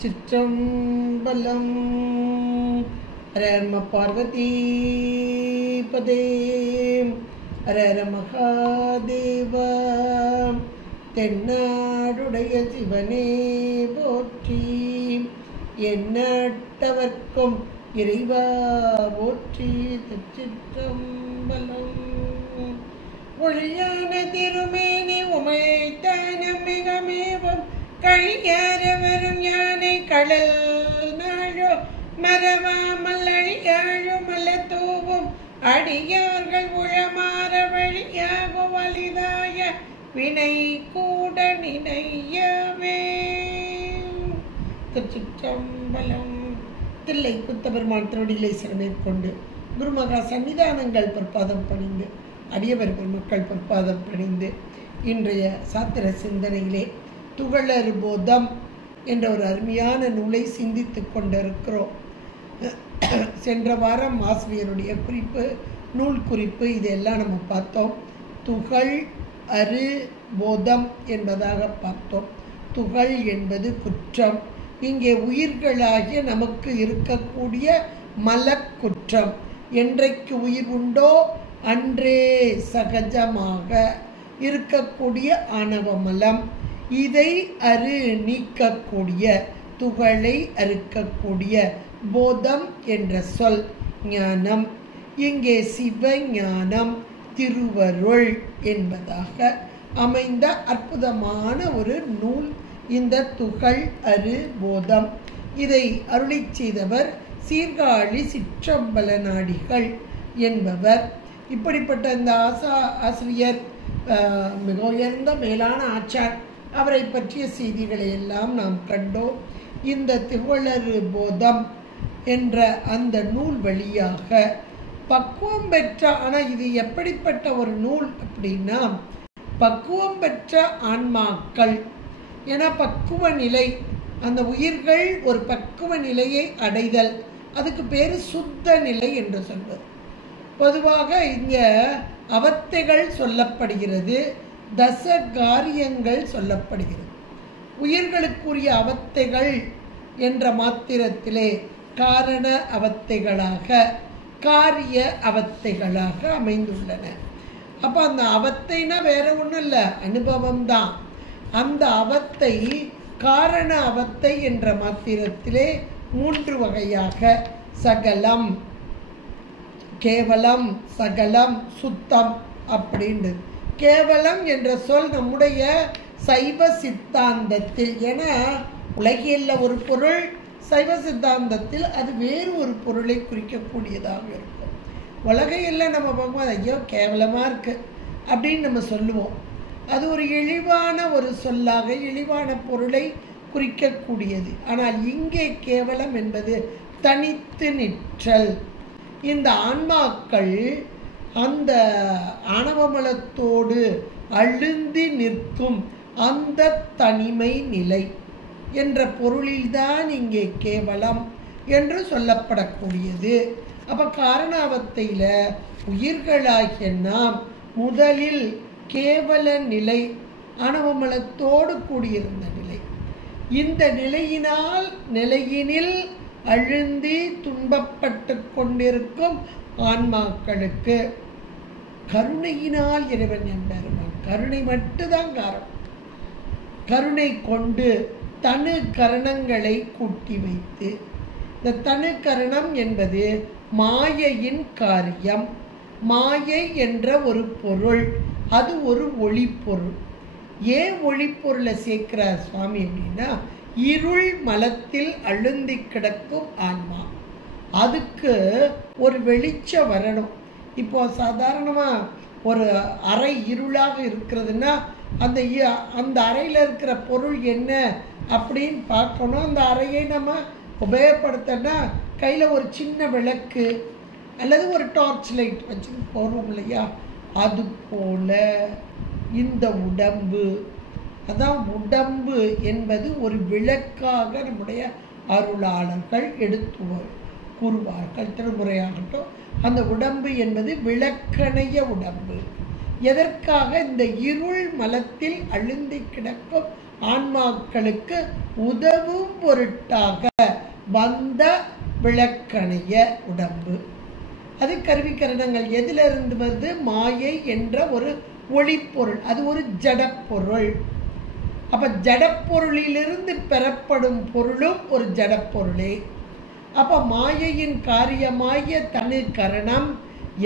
திருச்சிற்றம்பலம். ஹர பார்வதி பதே ஹர மகாதேவா. தென்னாடுடைய சிவனே போற்றி, எண்ணற்றவர்க்கும் இறைவா போற்றி. திருச்சிற்றம்பலம். ஒளியான திருமேனி உமைத்தான மிகமேவம் கழியாரவரும் யானை கடல் நாழோ மரவாமல் அழியாழோ மல்ல தூவும் அடியார்கள் உளமாற வழியாகும் வலிதாய வினை கூட நினையவே. திருச்சிற்றம்பலம். தில்லை குத்தபெருமான் திருவடிகளை சரணேற்கொண்டு குருமகா சன்னிதானங்கள் பொற்பாதம் பணிந்து அடியவர் பெருமக்கள் பொற்பாதம் பணிந்து இன்றைய சாத்திர சிந்தனையிலே துகளறு போதம் என்ற ஒரு அருமையான நூலை சிந்தித்து கொண்டிருக்கிறோம். சென்ற வாரம் ஆசிரியருடைய குறிப்பு, நூல் குறிப்பு, இதெல்லாம் நம்ம பார்த்தோம். துகள் அரு போதம் என்பதாக பார்த்தோம். துகள் என்பது குற்றம். இங்கே உயிர்களாகிய நமக்கு இருக்கக்கூடிய மலக்குற்றம். என்றைக்கு உயிர் உண்டோ அன்றே சகஜமாக இருக்கக்கூடிய ஆணவமலம், இதை நீக்கக்கூடிய, துகளை அறுக்கக்கூடிய போதம் என்ற சொல் ஞானம். இங்கே சிவ ஞானம், திருவருள் என்பதாக அமைந்த அற்புதமான ஒரு நூல் இந்த துகள் அரு போதம். இதை அருளி செய்தவர் சீர்காழி சிற்றம்பலநாடிகள் என்பவர். இப்படிப்பட்ட இந்த ஆசிரியர் மிக உயர்ந்த மேலான ஆச்சார். அவரை பற்றிய செய்திகளை எல்லாம் நாம் கண்டோம். இந்த துகளறு போதம் என்ற அந்த நூல் வழியாக பக்குவம் பெற்ற, ஆனால் இது எப்படிப்பட்ட ஒரு நூல் அப்படின்னா, பக்குவம் பெற்ற ஆன்மாக்கள். ஏன்னா பக்குவ நிலை, அந்த உயிர்கள் ஒரு பக்குவ நிலையை அடைதல், அதுக்கு பேர் சுத்த நிலை என்று சொல்வது. பொதுவாக இங்கே அவத்தைகள் சொல்லப்படுகிறது, தச காரியங்கள் சொல்லப்படுகிறது. உயிர்களுக்குரிய அவத்தைகள் என்ற மாத்திரத்திலே காரண அவத்தைகளாக, காரிய அவத்தைகளாக அமைந்துள்ளன. அப்போ அந்த அவத்தைனா வேற ஒன்றும் இல்லை, அனுபவம் தான். அந்த அவத்தை காரண அவத்தை என்ற மாத்திரத்திலே 3 வகையாக, சகலம், கேவலம், சகலம், சுத்தம் அப்படின்னு. கேவலம் என்ற சொல் நம்முடைய சைவ சித்தாந்தத்தில், என உலகியல்ல ஒரு பொருள், சைவ சித்தாந்தத்தில் அது வேறு ஒரு பொருளை குறிக்கக்கூடியதாக இருக்கும். உலகையெல்லாம் நம்ம பார்க்கும்போது ஐயோ கேவலமாக இருக்குது அப்படின்னு நம்ம சொல்லுவோம். அது ஒரு இழிவான ஒரு சொல்லாக, இழிவான பொருளை குறிக்கக்கூடியது. ஆனால் இங்கே கேவலம் என்பது தனித்து நிற்றல். இந்த ஆன்மாக்கள் அந்த ஆணவமலத்தோடு அழுந்தி நிற்கும் அந்த தனிமை நிலை என்ற பொருளில்தான் இங்கே கேவலம் என்று சொல்லப்படக்கூடியது. அப்போ காரணாவத்தையில் உயிர்களாகிய நாம் முதலில் கேவல நிலை, ஆணவமலத்தோடு கூடியிருந்த நிலை, இந்த நிலையினில் அழுந்தி துன்பப்பட்டு கொண்டிருக்கும் ஆன்மாக்களுக்கு கருணையினால் இறைவன் என்பார். கருணை மட்டும்தான் காரணம். கருணை கொண்டு தனு கரணங்களை கூட்டி வைத்து, இந்த தனு கரணம் என்பது மாயையின் காரியம். மாயை என்ற ஒரு பொருள், அது ஒரு ஒளிப்பொருள். ஏன் ஒளிப்பொருளை சேர்க்கிறார் சுவாமி அப்படின்னா, இருள் மலத்தில் அழுந்தி கிடக்கும் ஆன்மா, அதுக்கு ஒரு வெளிச்சம் வரணும். இப்போ சாதாரணமாக ஒரு அறை இருளாக இருக்கிறதுனா அந்த அறையில் இருக்கிற பொருள் என்ன அப்படின்னு பார்க்கணும். அந்த அறையை நம்ம உபயோகப்படுத்தினா கையில் ஒரு சின்ன விளக்கு அல்லது ஒரு டார்ச் லைட் வச்சு போகிறோம் இல்லையா, அது போல இந்த உடம்பு, அதான் உடம்பு என்பது ஒரு விளக்காக நம்முடைய அருளாளர்கள் எடுத்து கூறுவார்கள். திருமுறையாகட்டும், அந்த உடம்பு என்பது விளக்கணைய உடம்பு. எதற்காக? இந்த இருள் மலத்தில் அழுந்தி கிடக்கும் ஆன்மாக்களுக்கு உதவும் பொருட்டாக வந்த விளக்கணைய உடம்பு. அது கருவிக்கரணங்கள் எதிலிருந்து வருது? மாயை என்ற ஒரு ஒளிப்பொருள், அது ஒரு ஜடப்பொருள். அப்ப ஜடப்பொருளிலிருந்து பெறப்படும் பொருளும் ஒரு ஜடப்பொருளே. அப்ப மாயையின் காரியமாகிய தனு கரணம்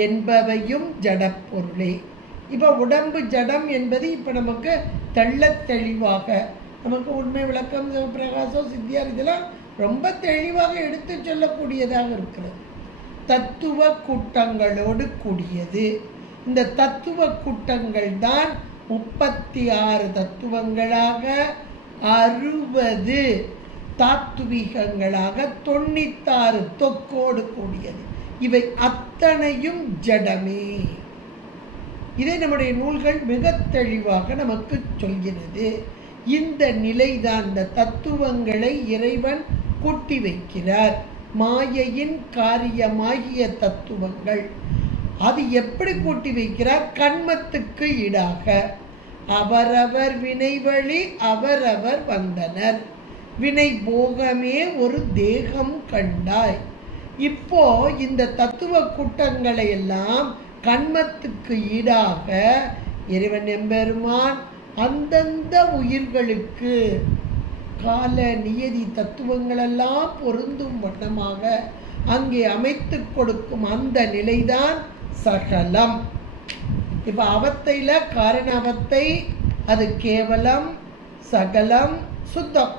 என்பவையும் ஜடப்பொருளே. இப்ப உடம்பு ஜடம் என்பது இப்ப நமக்கு தெள்ள தெளிவாக, நமக்கு உண்மை விளக்கம், சிவபிரகாசம், சித்தியார் இதெல்லாம் ரொம்ப தெளிவாக எடுத்து சொல்லக்கூடியதாக இருக்கிறது. தத்துவ கூட்டங்களோடு கூடியது. இந்த தத்துவ கூட்டங்கள் தான் 36 தத்துவங்களாக, 60 தாத்துவிகங்களாக, 96 தொக்கோடு கூடியது. இவை அத்தனையும் ஜடமே. இதை நம்முடைய நூல்கள் மிக தெளிவாக நமக்கு சொல்கிறது. இந்த நிலைதான், இந்த தத்துவங்களை இறைவன் கூட்டி வைக்கிறார். மாயையின் காரியமாகிய தத்துவங்கள் அது எப்படி கூட்டி வைக்கிறார்? கண்மத்துக்கு ஈடாக அவரவர் வினைவழி அவரவர் வந்தனர். வினை போகமே ஒரு தேகம் கண்டாய். இப்போ இந்த தத்துவ கூட்டங்களை எல்லாம் கண்மத்துக்கு ஈடாக இறைவன் எம்பெருமான் அந்தந்த உயிர்களுக்கு கால நியதி தத்துவங்களெல்லாம் பொருந்தும் வண்ணமாக அங்கே அமைத்து கொடுக்கும் அந்த நிலைதான் சகலம். இப்ப அவத்தையில காரண அவத்தை, அது கேவலம், சகலம், சுத்தம்.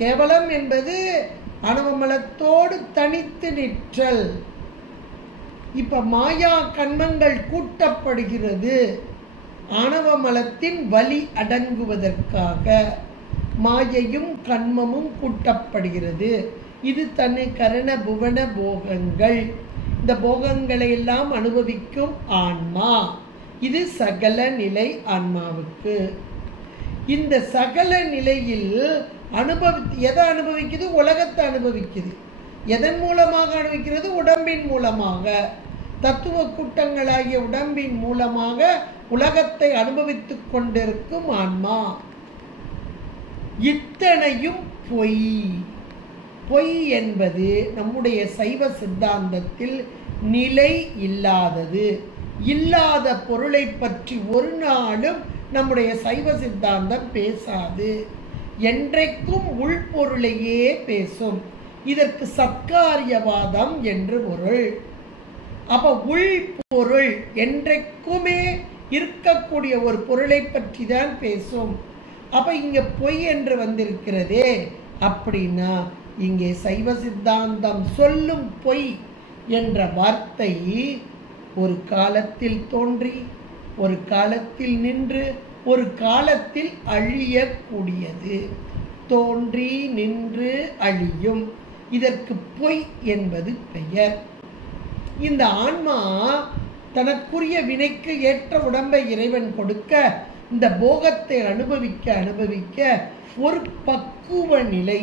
கேவலம் என்பது அணுவமலத்தோடு தனித்து நிற்றல். இப்ப மாயா கண்மங்கள் கூட்டப்படுகிறது ஆணவமலத்தின் வலி அடங்குவதற்காக. மாயையும் கண்மமும் கூட்டப்படுகிறது. இது தன்னை கரண புவன போகங்கள். இந்த போகங்களை எல்லாம் அனுபவிக்கும் ஆன்மா. இது சகல நிலை ஆன்மாவுக்கு. இந்த சகல நிலையில் எதை அனுபவிக்குது? உலகத்தை அனுபவிக்குது. எதன் மூலமாக அனுபவிக்கிறது? உடம்பின் மூலமாக. தத்துவ கூட்டங்களாகிய உடம்பின் மூலமாக உலகத்தை அனுபவித்துக் கொண்டிருக்கும் ஆன்மா. இத்தனையும் பொய். பொய் என்பது நம்முடைய சைவ சித்தாந்தத்தில் நிலை இல்லாதது. இல்லாத பொருளை பற்றி ஒரு நாளும் நம்முடைய சைவ சித்தாந்தம் பேசாது. என்றைக்கும் உள்பொருளையே பேசும். இதற்கு சத்காரியவாதம் என்று பொருள். அப்ப உள்பொருள் என்றைக்குமே இருக்கக்கூடிய ஒரு பொருளை பற்றி தான் பேசும். அப்ப இங்க பொய் என்று வந்திருக்கிறதே, அப்படின்னா இங்கே சைவ சித்தாந்தம் சொல்லும் பொய் என்ற வார்த்தை ஒரு காலத்தில் தோன்றி, ஒரு காலத்தில் நின்று, ஒரு காலத்தில் அழியக்கூடியது. தோன்றி நின்று அழியும். இதற்கு பொய் என்பது பெயர். இந்த ஆன்மா தனக்குரிய வினைக்கு ஏற்ற உடம்பை இறைவன் கொடுக்க, இந்த போகத்தை அனுபவிக்க அனுபவிக்க ஒரு பக்குவ நிலை.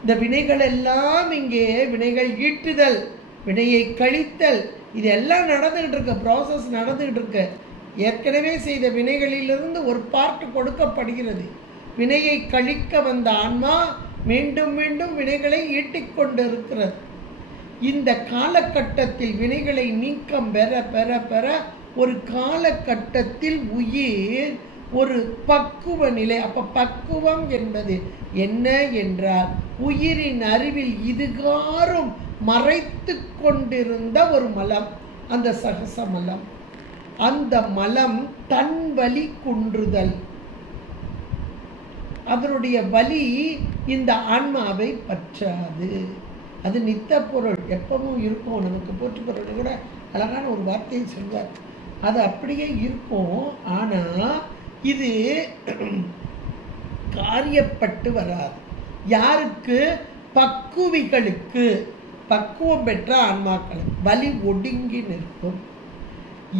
இந்த வினைகள் எல்லாம் இங்கே வினைகள் ஈட்டுதல், வினையை கழித்தல், இதெல்லாம் நடந்துகிட்டு இருக்கு. ப்ராசஸ் நடந்துகிட்டு இருக்கு. ஏற்கனவே செய்த வினைகளிலிருந்து ஒரு பார்ட் கொடுக்கப்படுகிறது. வினையை கழிக்க வந்த ஆன்மா மீண்டும் மீண்டும் வினைகளை ஈட்டிக்கொண்டு இருக்கிறது. இந்த காலகட்டத்தில் வினைகளை நீக்கம் பெற பெற பெற ஒரு காலகட்டத்தில் உயிர் ஒரு பக்குவ நிலை. அப்ப பக்குவம் என்பது என்ன என்றால், உயிரின் அறிவில் இதுகாரும் மறைத்து கொண்டிருந்த ஒரு மலம், அந்த சகச மலம். அந்த மலம் தன் வலி குன்றுதல். அதனுடைய வலி இந்த ஆன்மாவை பற்றாது. அது நித்த பொருள், எப்பவும் இருக்கும். நமக்கு போற்று பொருள் கூட அழகான ஒரு வார்த்தையை சொல்வார். அது அப்படியே இருக்கும். ஆனா இது காரியப்பட்டு வராது. யாருக்கு? பக்குவிகளுக்கு, பக்குவம் பெற்ற ஆன்மாக்களுக்கு வலி ஒடுங்கி நிற்கும்.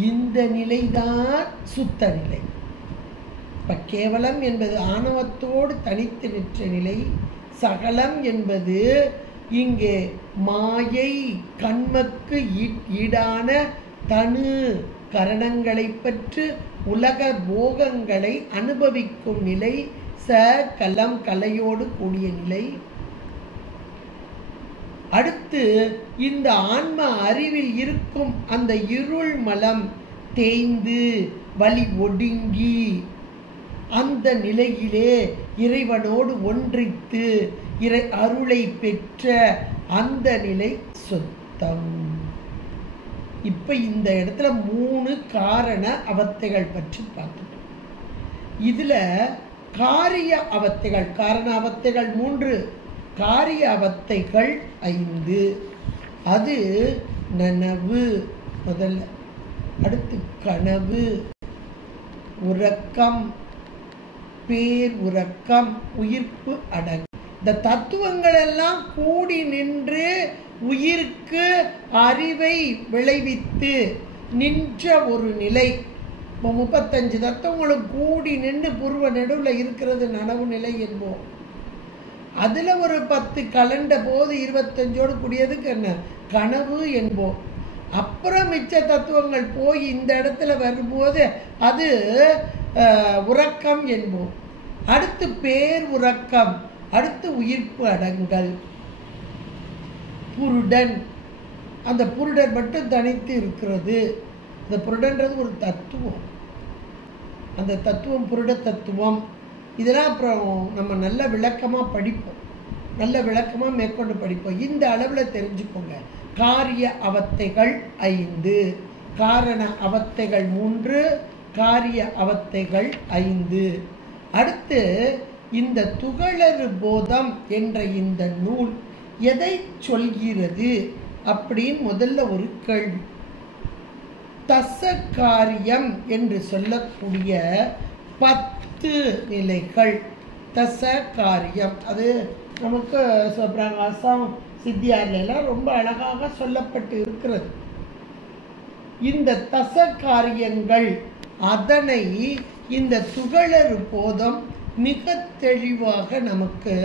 இந்த நிலைதான் சுத்த நிலை. இப்ப கேவலம் என்பது ஆணவத்தோடு தனித்து நிற்ற நிலை. சகலம் என்பது இங்கே மாயை கண்மக்கு ஈடான தனு கரணங்களை பெற்று உலக போகங்களை அனுபவிக்கும் நிலை. ச கலம் கலையோடு கூடிய நிலை. அடுத்து இந்த ஆன்ம அறிவில் இருக்கும் அந்த இருள் மலம் தேய்ந்து வலி ஒடுங்கி அந்த நிலையிலே இறைவனோடு ஒன்றித்து இறை அருளை பெற்ற அந்த நிலை சுத்தம். இப்ப இந்த இடத்துல 3 காரண அவத்தைகள் பற்றி பார்த்துட்டோம். இதுல காரிய அவத்தைகள், காரண அவத்தைகள் 3, காரிய அவத்தைகள் 5. அது நனவு முதல்ல, அடுத்து கனவு, உறக்கம், பேர் உறக்கம், உயிர்ப்பு அடங்கு. இந்த தத்துவங்கள் எல்லாம் கூடி நின்று உயிருக்கு அறிவை விளைவித்து நின்ற ஒரு நிலை. 35 தத்துவங்களும் கூடி நின்று புருவ நடுவில் இருக்கிறது நனவு நிலை என்போம். அதுல ஒரு 10 கலண்ட போது 25ஓடு கூடியதுக்கு என்ன கனவு என்போம். அப்புறம் மிச்ச தத்துவங்கள் போய் இந்த இடத்துல வரும்போது அது உறக்கம் என்போம். அடுத்து பேர் உறக்கம், அடுத்து உயிர்ப்பு அடங்கல். புருடன், அந்த புருடன் மட்டும் தனித்து இருக்கிறது. இந்த புருடன்றது ஒரு தத்துவம். அந்த தத்துவம் புருட தத்துவம். இதெல்லாம் அப்புறம் நம்ம நல்ல விளக்கமாக படிப்போம், நல்ல விளக்கமாக மேற்கொண்டு படிப்போம். இந்த அளவில் தெரிஞ்சுக்கோங்க. காரிய அவத்தைகள் 5, காரண அவத்தைகள் 3, காரிய அவத்தைகள் 5. அடுத்து இந்த துகளறு போதம் என்ற இந்த நூல் எதை சொல்கிறது அப்படின்னு முதல்ல ஒரு கேள்வி. தசகாரியம் என்று சொல்லக்கூடிய 10 நிலைகள். தசகாரியம் அது நமக்கு சிவபிரகாசம் சித்தியாரிலாம் ரொம்ப அழகாக சொல்லப்பட்டு இருக்கிறது. இந்த தசகாரியங்கள் அதனை இந்த துகளறு போதம் மிக தெளிவாக நமக்கு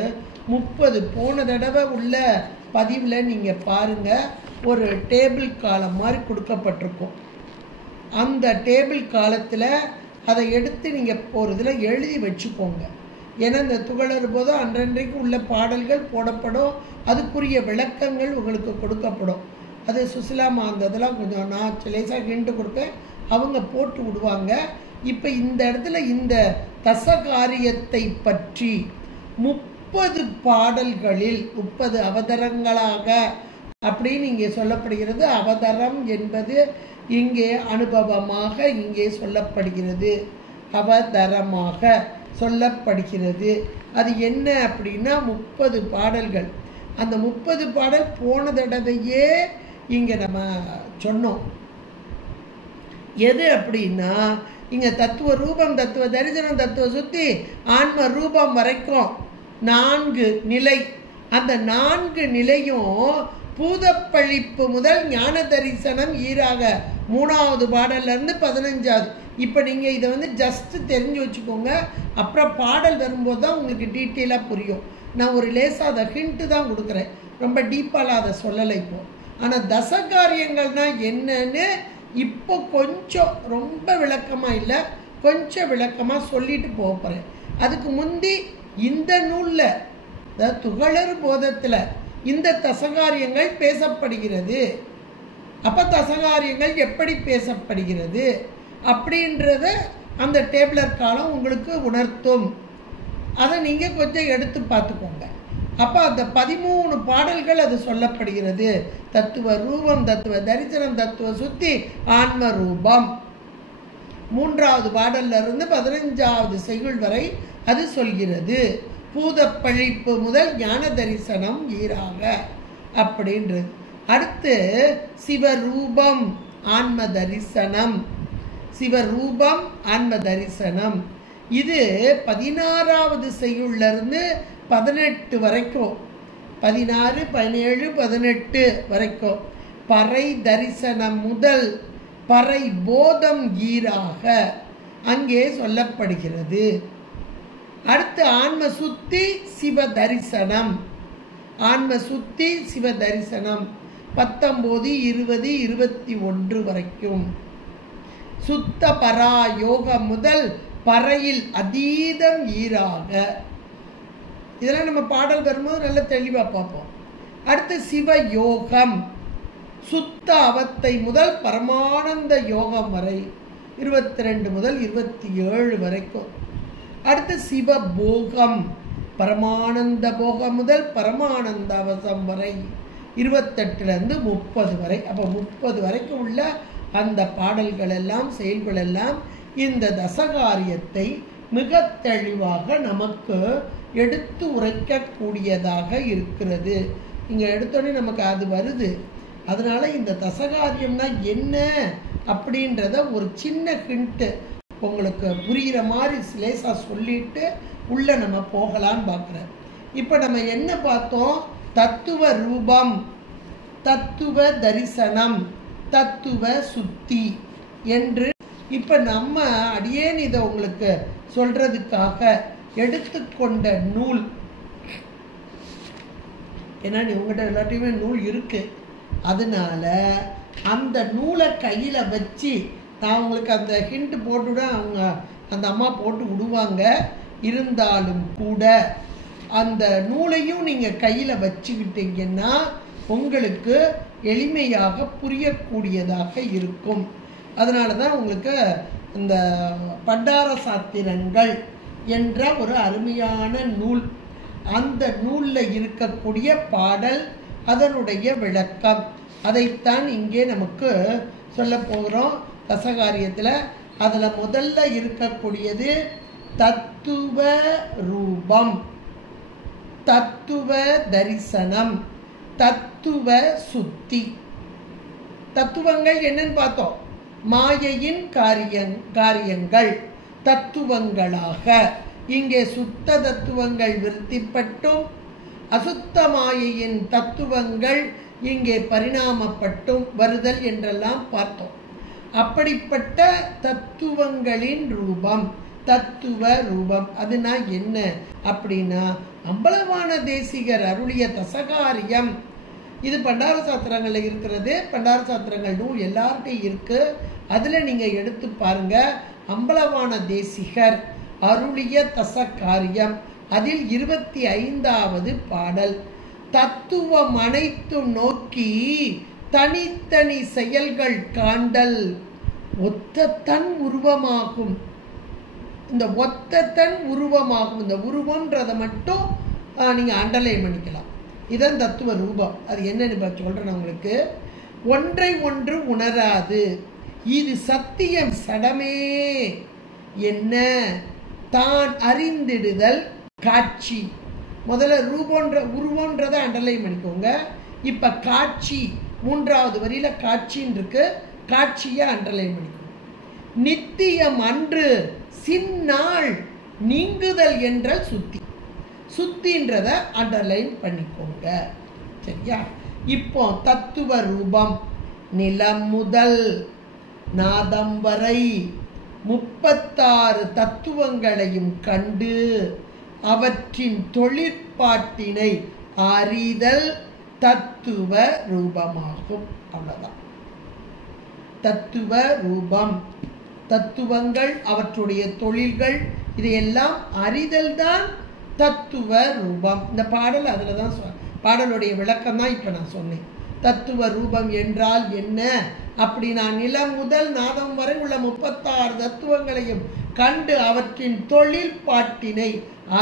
30 போன தடவை உள்ள பதிவில் நீங்கள் பாருங்கள், ஒரு டேபிள் காலம் மாதிரி கொடுக்கப்பட்டிருக்கும். அந்த டேபிள் காலத்தில் அதை எடுத்து நீங்கள் ஒரு இதில் எழுதி வச்சுக்கோங்க. ஏன்னா இந்த துகளறு போதும் அன்றன்றைக்கு உள்ள பாடல்கள் போடப்படும், அதுக்குரிய விளக்கங்கள் உங்களுக்கு கொடுக்கப்படும். அது சுசிலாமா அந்த இதெல்லாம் கொஞ்சம் நான் லேசாக ஹிண்ட் கொடுப்பேன், அவங்க போட்டு விடுவாங்க. இப்போ இந்த இடத்துல இந்த தசகாரியத்தை பற்றி 30 பாடல்களில் 30 அவதரங்களாக அப்படின்னு இங்கே சொல்லப்படுகிறது. அவதரம் என்பது இங்கே அனுபவமாக இங்கே சொல்லப்படுகிறது, அவதரமாக சொல்லப்படுகிறது. அது என்ன அப்படின்னா 30 பாடல்கள். அந்த 30 பாடல் போன தடவையே இங்கே நம்ம சொன்னோம். எது அப்படின்னா இங்கே தத்துவ ரூபம், தத்துவ தரிசனம், தத்துவ சுத்தி, ஆன்ம ரூபம் வரைக்கும் 4 நிலை. அந்த 4 நிலையும் பூதப்பழிப்பு முதல் ஞான தரிசனம் ஈராக 3வது பாடல்லேருந்து 15வது. இப்போ நீங்கள் இதை ஜஸ்ட் தெரிஞ்சு வச்சுக்கோங்க. அப்புறம் பாடல் வரும்போது தான் உங்களுக்கு டீட்டெயிலாக புரியும். நான் ஒரு லேசாக அதை ஹிண்ட்டு தான் கொடுக்குறேன், ரொம்ப டீப்பாக அதை சொல்லலை இப்போ. ஆனால் தசகாரியங்கள்னால் என்னன்னு இப்போ கொஞ்சம் ரொம்ப விளக்கமாக இல்லை, கொஞ்சம் விளக்கமாக சொல்லிட்டு போக போகிறேன். அதுக்கு முந்தி இந்த நூலில், அதாவது துகளறு போதத்தில் இந்த தசகாரியங்கள் பேசப்படுகிறது. அப்போ தசகாரியங்கள் எப்படி பேசப்படுகிறது அப்படின்றத அந்த டேபிளர் காலம் உங்களுக்கு உணர்த்தும். அதை நீங்கள் கொஞ்சம் எடுத்து பார்த்துக்கோங்க. அப்போ அந்த 13 பாடல்கள் அது சொல்லப்படுகிறது. தத்துவ ரூபம், தத்துவ தரிசனம், தத்துவ சுத்தி, ஆன்ம ரூபம். 3வது பாடல்ல இருந்து 15வது செய்யுள் வரை அது சொல்கிறது. பூதப்பழிப்பு முதல் ஞான தரிசனம் ஈராக அப்படின்றது. அடுத்து சிவரூபம், ஆன்ம தரிசனம். சிவரூபம், ஆன்ம தரிசனம். இது 16வது செய்யுள்ளிருந்து 18 வரைக்கும், 16, 17, 18 வரைக்கும் பறை தரிசனம் முதல் பறை போதம் ஈராக அங்கே சொல்லப்படுகிறது. அடுத்து ஆன்ம சுத்தி சிவ தரிசனம். ஆன்ம சுத்தி சிவ தரிசனம் 19, 20, 21 வரைக்கும். சுத்த பரா யோகம் முதல் பறையில் அதீதம் ஈராக. இதெல்லாம் நம்ம பாடல் வரும்போது நல்ல தெளிவாக பார்ப்போம். அடுத்து சிவ யோகம் சுத்த அவத்தை முதல் பரமானந்த யோகம் வரை 22 முதல் 27 வரைக்கும். அடுத்து சிவ போகம் பரமானந்த போகம் முதல் பரமானந்த அவசம் வரை 28லேருந்து 30 வரை. அப்போ 30 வரைக்கும் உள்ள அந்த பாடல்கள் எல்லாம் செயல்கள் எல்லாம் இந்த தசகாரியத்தை மிக தெளிவாக நமக்கு எடுத்து உரைக்கக்கூடியதாக இருக்கிறது. இங்கே எடுத்தோடனே நமக்கு அது வருது. அதனால இந்த தசகாரியம்னா என்ன அப்படின்றத ஒரு சின்ன ஹிண்ட்டு உங்களுக்கு புரிகிற மாதிரி லேசாக சொல்லிட்டு உள்ள நம்ம போகலான்னு பார்க்குறேன். இப்போ நம்ம என்ன பார்த்தோம்? தத்துவ ரூபம், தத்துவ தரிசனம், தத்துவ சுத்தி என்று. இப்போ நம்ம அடியேன் இதை உங்களுக்கு சொல்றதுக்காக எடுத்துக்கொண்ட நூல், ஏன்னா உங்கள்கிட்ட எல்லாத்தையுமே நூல் இருக்கு, அதனால அந்த நூலை கையில் வச்சு நான் உங்களுக்கு அந்த ஹிண்ட் போட்டுவிட அவங்க அந்த அம்மா போட்டு விடுவாங்க. இருந்தாலும் கூட அந்த நூலையும் நீங்கள் கையில் வச்சுக்கிட்டீங்கன்னா உங்களுக்கு எளிமையாக புரியக்கூடியதாக இருக்கும். அதனால தான் உங்களுக்கு இந்த பண்டார சாத்திரங்கள் என்ற ஒரு அருமையான நூல், அந்த நூலில் இருக்கக்கூடிய பாடல், அதனுடைய விளக்கம், அதைத்தான் இங்கே நமக்கு சொல்ல போகிறோம் தசகாரியத்தில். அதில் முதல்ல இருக்கக்கூடியது தத்துவ ரூபம், தத்துவ தரிசனம், தத்துவ சுத்தி. தத்துவங்கள் என்னன்னு பார்த்தோம். மாயையின் காரியங்கள் தத்துவங்களாக இங்கே சுத்த தத்துவங்கள் விருத்திப்பட்டும் அசுத்த மாயையின் தத்துவங்கள் இங்கே பரிணாமப்பட்டும் வருதல் என்றெல்லாம் பார்த்தோம். அப்படிப்பட்ட தத்துவங்களின் ரூபம், தத்துவ ரூபம் அதுனா என்ன அப்படின்னா அம்பலவான தேசிகர் அருளிய தசகாரியம். இது பண்டார சாத்திரங்களில் இருக்கிறது. பண்டார சாத்திரங்கள் நூல் எல்லார்ட்டையும் இருக்கு. அதில் நீங்கள் எடுத்து பாருங்க. அம்பலவான தேசிகர் அருளிய தசகாரியம், அதில் 25வது பாடல். தத்துவம் அனைத்தும் நோக்கி தனித்தனி செயல்கள் காண்டல் ஒத்த தன் உருவமாகும். இந்த ஒத்த தன் உருவமாகும், இந்த உருவம்ன்றதை மட்டும் நீங்கள் அண்டர்லைன் பண்ணிக்கலாம். இதன் தத்துவ ரூபம். அது என்னன்னு சொல்கிறேன் உங்களுக்கு. ஒன்றை ஒன்று உணராது, இது சத்தியம் சடமே என்ன தான் அறிந்திடுதல் காட்சி. முதல்ல ரூபன்ற உருவன்றதை அண்டர்லைன் பண்ணிக்கோங்க. இப்போ காட்சி 3வது வரியில் காட்சின்னு இருக்கு, காட்சியை அண்டர்லைன் பண்ணிக்கோங்க. நித்தியம் அன்று சின்னாள் நீங்குதல் என்றால் சுத்தி, சுத்தின்றத அண்டர்லைன் பண்ணிக்கோங்க. சரியா? இப்போ தத்துவ ரூபம் நிலம் முதல் நாதம் வரை 36 தத்துவங்களையும் கண்டு அவற்றின் தொழிற்பாட்டினை அறிதல் தத்துவ ரூபமாகும். அவ்வளவுதான் தத்துவ ரூபம். தத்துவங்கள், அவற்றுடைய தொழில்கள், இதையெல்லாம் அறிதல் தான் தத்துவ ரூபம். இந்த பாடல் அதில் தான் பாடலுடைய விளக்கம் தான் இப்போ நான் சொன்னேன். தத்துவ ரூபம் என்றால் என்ன அப்படின்னா நிலம் முதல் நாதம் வரை உள்ள 36 தத்துவங்களையும் கண்டு அவற்றின் தொழிற்பாட்டினை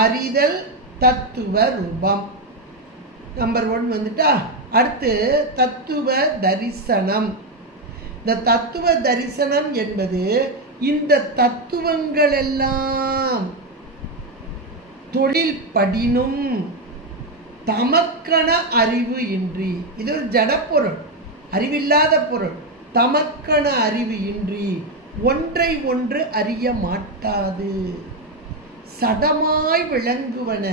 அறிதல் தத்துவ ரூபம். நம்பர் 1 வந்துட்டா. அடுத்து தத்துவ தரிசனம். இந்த தத்துவ தரிசனம் என்பது இந்த தத்துவங்கள் எல்லாம் தொழில் படினும் தமக்கன அறிவு இன்றி, இது ஒரு ஜடப்பொருள், அறிவில்லாத பொருள். தமக்கன அறிவு இன்றி ஒன்றை ஒன்று அறிய மாட்டாது, சடமாய் விளங்குவன.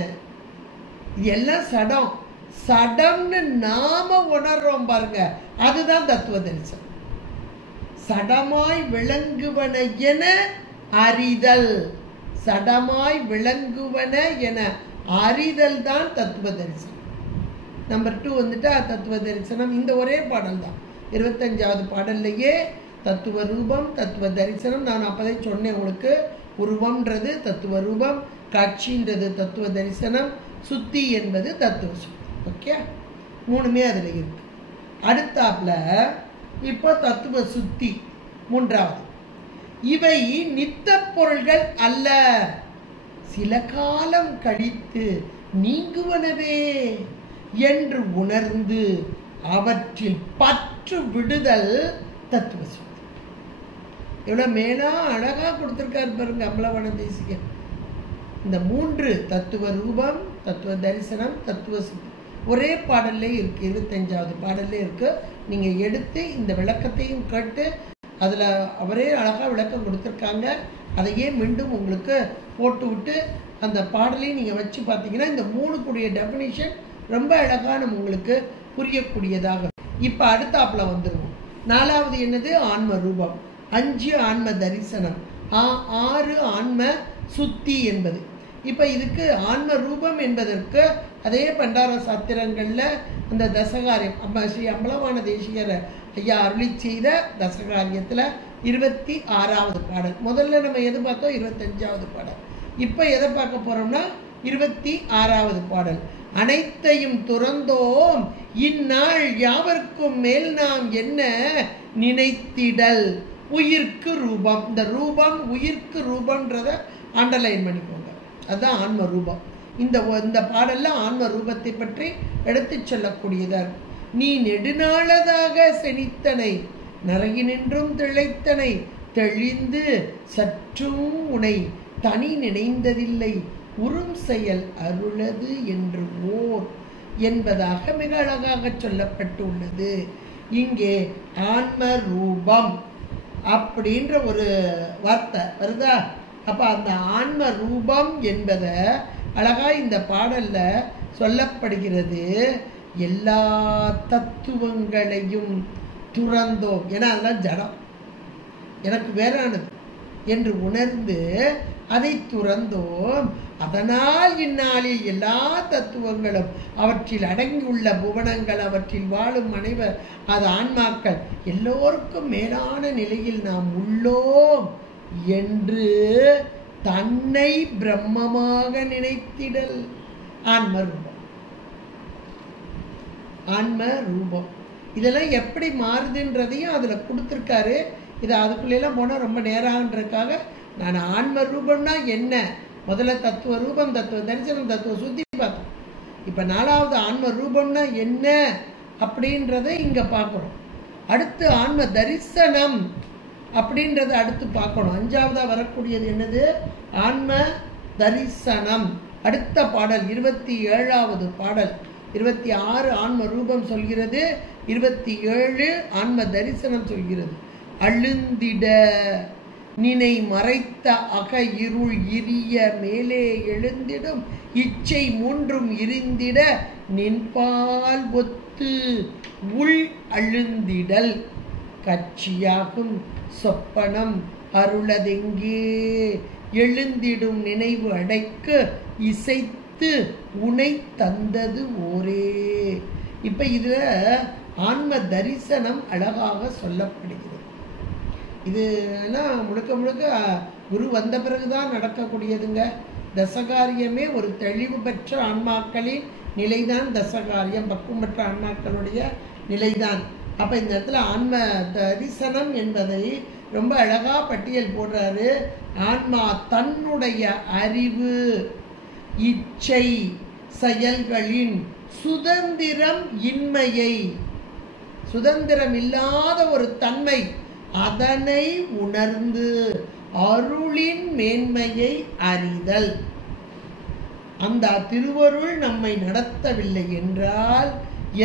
எல்லாம் சடம், சடம்னு நாம உணர்றோம் பாருங்க, அதுதான் தத்துவ தரிசனம். சடமாய் விளங்குவன என அறிதல், சடமாய் விளங்குவன என அறிதல் தான் தத்துவ தரிசனம். நம்பர் 2 வந்துட்டா தத்துவ தரிசனம். இந்த ஒரே பாடல் தான் 25வது பாடல்லையே தத்துவ ரூபம், தத்துவ தரிசனம். நான் அப்போதே சொன்னேன் உங்களுக்கு, உருவம்ன்றது தத்துவ ரூபம், காட்சின்றது தத்துவ தரிசனம், சுத்தி என்பது தத்துவ சுத்தி. ஓகே, மூணுமே அதில் இருக்கு. அடுத்தாப்புல இப்போ தத்துவ சுத்தி மூன்றாவது. இவை நித்த பொருள்கள் அல்ல, சில காலம் கழித்து நீங்குவனவே என்று உணர்ந்து அவற்றில் பற்று விடுதல் தத்துவ சுத்தி. எவ்வளவு மேலா அழகா கொடுத்திருக்காரு பாருங்க அம்பலவாண தேசிகன். இந்த மூன்று தத்துவ ரூபம், தத்துவ தரிசனம், தத்துவ சுத்தி ஒரே பாடல்லே இருக்கு. 25வது பாடல்லே இருக்கு. நீங்க எடுத்து இந்த விளக்கத்தையும் கேட்டு அதில் அவரே அழகாக விளக்கம் கொடுத்துருக்காங்க. அதையே மீண்டும் உங்களுக்கு போட்டு விட்டு அந்த பாடலையும் நீங்கள் வச்சு பார்த்தீங்கன்னா இந்த மூணு கூடிய டெஃபினிஷன் ரொம்ப அழகான உங்களுக்கு புரியக்கூடியதாக. இப்போ அடுத்தாப்புல வந்துடுவோம். 4வது என்னது? ஆன்ம ரூபம். 5 ஆன்ம தரிசனம், 6 ஆன்ம சுத்தி என்பது. இப்போ இதுக்கு ஆன்ம ரூபம் என்பதற்கு அதே பண்டார சாத்திரங்களில் அந்த தசகாரியம் ஸ்ரீ அம்பலவாண தேசிகர் ஐயா அருளி செய்த தசகாரியத்தில் 26வது பாடல். முதல்ல நம்ம எது பார்த்தோம்? 25வது பாடல். இப்போ எதை பார்க்க போறோம்னா 26வது பாடல். அனைத்தையும் துறந்தோம் இந்நாள் யாவர்க்கும் மேல் நாம் என்ன நினைத்திடல் உயிர்க்கு ரூபம். இந்த ரூபம் உயிர்க்கு ரூபம்ன்றத அண்டர்லைன் பண்ணிக்கோங்க. அதுதான் ஆன்ம ரூபம். இந்த பாடல்ல ஆன்ம ரூபத்தை பற்றி எடுத்து சொல்லக்கூடியதார். நீ நெடுநாளதாக செனித்தனை நரகினின்றும் திளைத்தனை தெளிந்து சற்றும் உனை தனி நினைந்ததில்லை உறும் செயல் அருளது என்று ஓர் என்பதாக மிக அழகாக சொல்லப்பட்டுள்ளது. இங்கே ஆன்ம ரூபம் அப்படின்ற ஒரு வார்த்தை வருதா? அப்ப அந்த ஆன்ம ரூபம் என்பதை அழகா இந்த பாடல்ல சொல்லப்படுகிறது. எல்லா தத்துவங்களையும் துறந்தோம், ஏன்னா அதெல்லாம் ஜடம், எனக்கு வேறானது என்று உணர்ந்து அதை துறந்தோம். அதனால் இந்நாளில் எல்லா தத்துவங்களும் அவற்றில் அடங்கியுள்ள புவனங்கள் அவற்றில் வாழும் அனைவர் அது ஆன்மாக்கள் எல்லோருக்கும் மேலான நிலையில் நாம் உள்ளோம் என்று தன்னை பிரம்மமாக நினைத்திடல் ஆன்ம ரூபம். ஆன்ம ரூபம் இதெல்லாம் எப்படி மாறுதுன்றதையும் அதுல கொடுத்துருக்காரு. இது அதுக்குள்ளெல்லாம் போனால் ரொம்ப நேரம்ன்றதுக்காக நான் ஆன்ம ரூபம்னா என்ன, முதல்ல தத்துவ ரூபம், தத்துவ தரிசனம், தத்துவ சுத்தி பார்த்தோம். இப்போ 4வது ஆன்ம ரூபம்னா என்ன அப்படின்றத இங்கே பார்க்குறோம். அடுத்து ஆன்ம தரிசனம் அப்படின்றத அடுத்து பார்க்கணும். 5வதா வரக்கூடியது என்னது? ஆன்ம தரிசனம். அடுத்த பாடல் 27வது பாடல். 26 ஆன்ம ரூபம் சொல்கிறது, 27 ஆன்ம தரிசனம் சொல்கிறது. அழுந்திட நினை மறைத்த அக இருள் இரிய மேலே எழுந்திடும் இச்சை மூன்றும் இருந்திட நின்பால் ஒத்து உள் அழுந்திடல் கட்சியாகும் சொப்பனம் அருளதெங்கே எழுந்திடும் நினைவு அடைக்கு இசைத்து உனை தந்தது ஓரே. இப்ப இதுல ஆன்ம தரிசனம் அழகாக சொல்லப்படுகிறது. இதுனா முழுக்க முழுக்க குரு வந்த பிறகுதான் நடக்கக்கூடியதுங்க. தசகாரியமே ஒரு தெளிவு பெற்ற ஆன்மாக்களின் நிலைதான் தசகாரியம், பக்குவம் பெற்ற ஆன்மாக்களுடைய நிலைதான். அப்ப இந்த இடத்துல ஆன்ம தரிசனம் என்பதை ரொம்ப அழகா பட்டியல் போடுறாரு. ஆன்மா தன்னுடைய அறிவு இச்சை செயல்களின் சுதந்திரம் இன்மையை, சுதந்திரம் இல்லாத ஒரு தன்மை, அதனை உணர்ந்து அருளின் மேன்மையை அறிதல். அந்த திருவருள் நம்மை நடத்தவில்லை என்றால்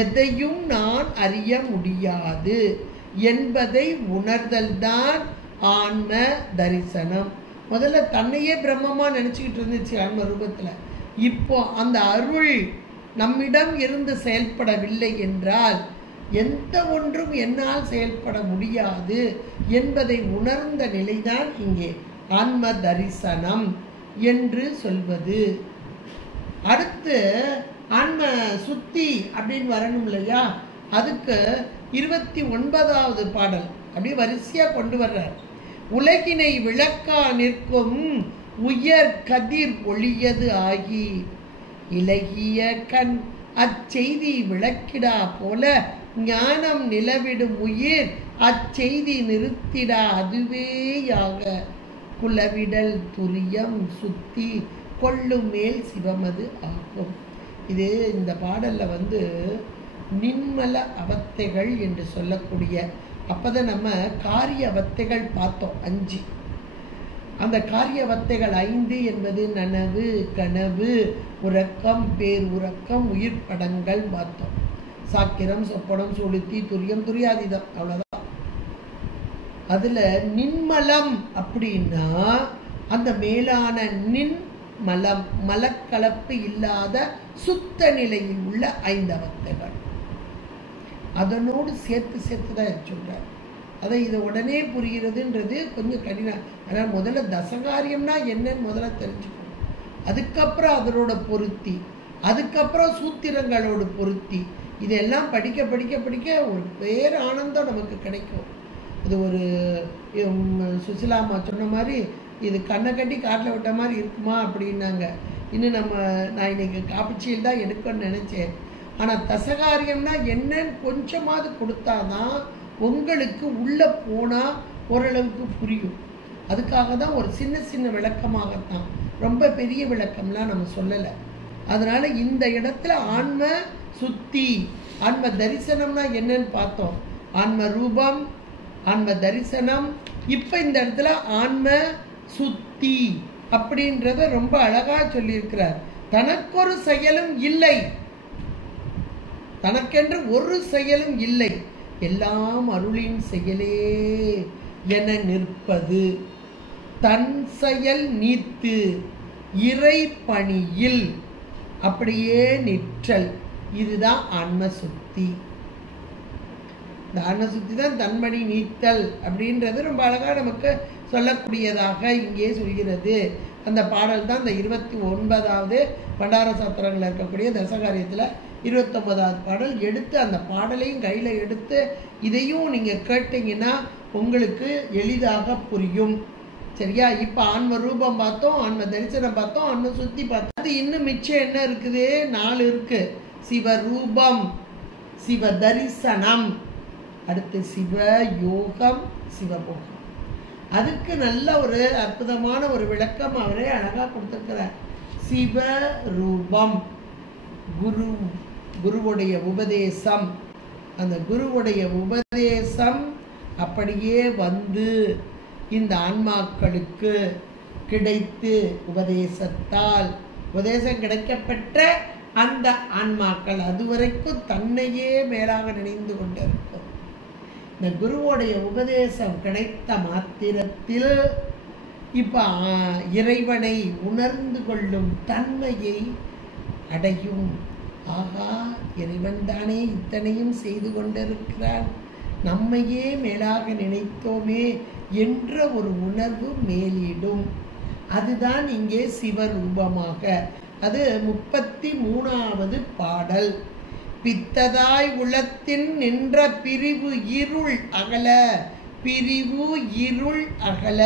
எதையும் நான் அறிய முடியாது என்பதை உணர்தல் தான் ஆன்ம தரிசனம். முதல்ல தன்னையே பிரம்மமா நினைச்சுக்கிட்டு இருந்துச்சு ஆன்ம ரூபத்துல. இப்போ அந்த அருள் நம்மிடம் இருந்து செயல்படவில்லை என்றால் எந்த ஒன்றும் என்னால் செயல்பட முடியாது என்பதை உணர்ந்த நிலைதான் இங்கே ஆன்ம தரிசனம் என்று சொல்வது. அடுத்து ஆன்ம சுத்தி அப்படின்னு வரணும் இல்லையா? அதுக்கு 29வது பாடல் அப்படியே வரிசையா கொண்டு வர்றார். உலகினை விளக்கா நிற்கும் உயர் கதிர் ஒளியது ஆகி இலகிய கண் அச்செய்தி விளக்கிடா போல ஞானம் நிலவிடும் உயிர் அச்செய்தி நிறுத்திடா அதுவேயாக குலவிடல் துரியம் சுத்தி கொள்ளும் மேல் சிவமது ஆகும். இது இந்த பாடல்ல நின்மல அவத்தைகள் என்று சொல்லக்கூடிய, அப்பதான் நம்ம காரிய அவத்தைகள் பார்த்தோம் 5. அந்த காரிய அவத்தைகள் 5 என்பது நனவு, கனவு, உறக்கம், பேர் உறக்கம், உயிர் படங்கள் பார்த்தோம். சாக்கிரம், சொப்பனம், சுளுத்தி, துரியம், துரியாதீதம், அவ்வளவுதான். அதுல நின்மலம் அப்படின்னா அந்த மேலான நின்மலம், மலக்கலப்பு இல்லாத சுத்த நிலையில் உள்ள 5 அவத்தைகள். அதனோடு சேர்த்து தான் சொல்றார். அதை இது உடனே புரிகிறதுன்றது கொஞ்சம் கடினம். ஆனால் முதல்ல தசகாரியம்னா என்னன்னு முதல்ல தெரிஞ்சுக்கணும். அதுக்கப்புறம் அதனோட பொருத்தி, அதுக்கப்புறம் சூத்திரங்களோடு பொருத்தி, இதெல்லாம் படிக்க ஒரு பேர் ஆனந்தம் நமக்கு கிடைக்கும். இது ஒரு சுசிலாமா சொன்ன மாதிரி இது கண்ணை கட்டி காட்டில் விட்ட மாதிரி இருக்குமா அப்படின்னாங்க. இன்னும் நான் இன்னைக்கு காப்பிச்சியில் தான் எடுக்கணும்னு நினச்சேன். ஆனால் தசகாரியம்னா என்னன்னு கொஞ்சமாவது கொடுத்தாதான் உங்களுக்கு உள்ளே போனால் ஓரளவுக்கு புரியும். அதுக்காக தான் ஒரு சின்ன விளக்கமாகத்தான், ரொம்ப பெரிய விளக்கம்லாம் நம்ம சொல்லலை. அதனால் இந்த இடத்துல ஆன்ம சுத்தி, ஆன்ம தரிசனம்னா என்னன்னு பார்த்தோம். ஆன்ம ரூபம், ஆன்ம தரிசனம். இப்போ இந்த இடத்துல ஆன்ம சுத்தி அப்படின்றத ரொம்ப அழகா சொல்லியிருக்கிறார். தனக்கொரு செயலும் இல்லை, தனக்கென்று ஒரு செயலும் இல்லை, எல்லாம் அருளின் செயலே என நிற்பது தன் செயல் நீத்து இறை பணியில் அப்படியே நிற்றல். இதுதான் ஆன்ம சுத்தி. இந்த ஆன்ம சுத்தி தான் தன்மணி நீத்தல் அப்படின்றது ரொம்ப அழகா நமக்கு சொல்லக்கூடியதாக இங்கே சொல்கிறது. அந்த பாடல் தான் இந்த 29வது பண்டார சாத்திரங்களில் இருக்கக்கூடிய தசகாரியத்தில் 29வது பாடல். எடுத்து அந்த பாடலையும் கையில் எடுத்து இதையும் நீங்கள் கேட்டீங்கன்னா உங்களுக்கு எளிதாக புரியும். சரியா? இப்போ ஆன்ம ரூபம் பார்த்தோம், ஆன்ம தரிசனம் பார்த்தோம், ஆன்ம சுத்தி பார்த்தோம். அது இன்னும் மிச்சம் என்ன இருக்குது? 4 இருக்கு. சிவரூபம், சிவ தரிசனம், அடுத்து சிவ யோகம், சிவபோகம். அதுக்கு நல்ல ஒரு அற்புதமான ஒரு விளக்கம் அவரே அழகா கொடுத்திருக்கிறார். சிவரூபம் குருவுடைய உபதேசம். அந்த குருவுடைய உபதேசம் அப்படியே வந்து இந்த ஆன்மாக்களுக்கு கிடைத்து, உபதேசத்தால் உபதேசம் கிடைக்கப்பெற்ற அந்த ஆன்மாக்கள் அதுவரைக்கும் தன்னையே மேலாக நினைந்து கொண்டிருக்கும். இந்த குருவோடைய உபதேசம் கிடைத்த மாத்திரத்தில் இப்ப இறைவனை உணர்ந்து கொள்ளும் தன்மையை அடையும். ஆகா, இறைவன் தானே இத்தனையும் செய்து கொண்டிருக்கிறான், நம்மையே மேலாக நினைத்தோமே என்ற ஒரு உணர்வு மேலிடும். அதுதான் இங்கே சிவரூபமாக. அது 33வது பாடல். பித்ததாய் உளத்தின் நின்ற பிரிவு இருள் அகல, பிரிவு இருள் அகல,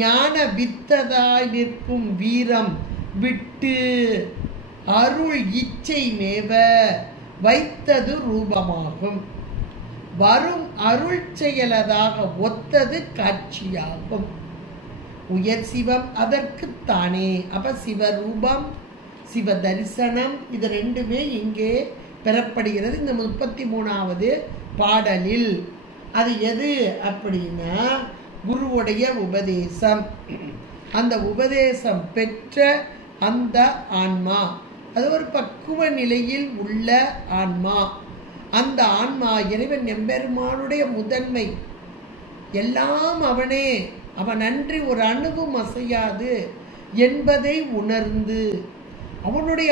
ஞான வித்ததாய் நிற்கும் வீரம் விட்டு அருள் இச்சை மேவ வைத்தது ரூபமாகும். வரும் அருள் செயலதாக ஒத்தது காட்சியாகும். உயர் சிவம் அதற்கு தானே. அப்ப சிவரூபம், சிவ தரிசனம், இது ரெண்டுமே இங்கே பெறப்படுகிறது இந்த 33வது பாடலில். அது எது அப்படின்னா குருவுடைய உபதேசம். அந்த உபதேசம் பெற்ற அந்த ஆன்மா அது ஒரு பக்குவ நிலையில் உள்ள ஆன்மா. அந்த ஆன்மா இறைவன் எம்பெருமானுடைய முதன்மை, எல்லாம் அவனே, அவன் அன்றி ஒரு அணுவும் அசையாது என்பதை உணர்ந்து அவனுடைய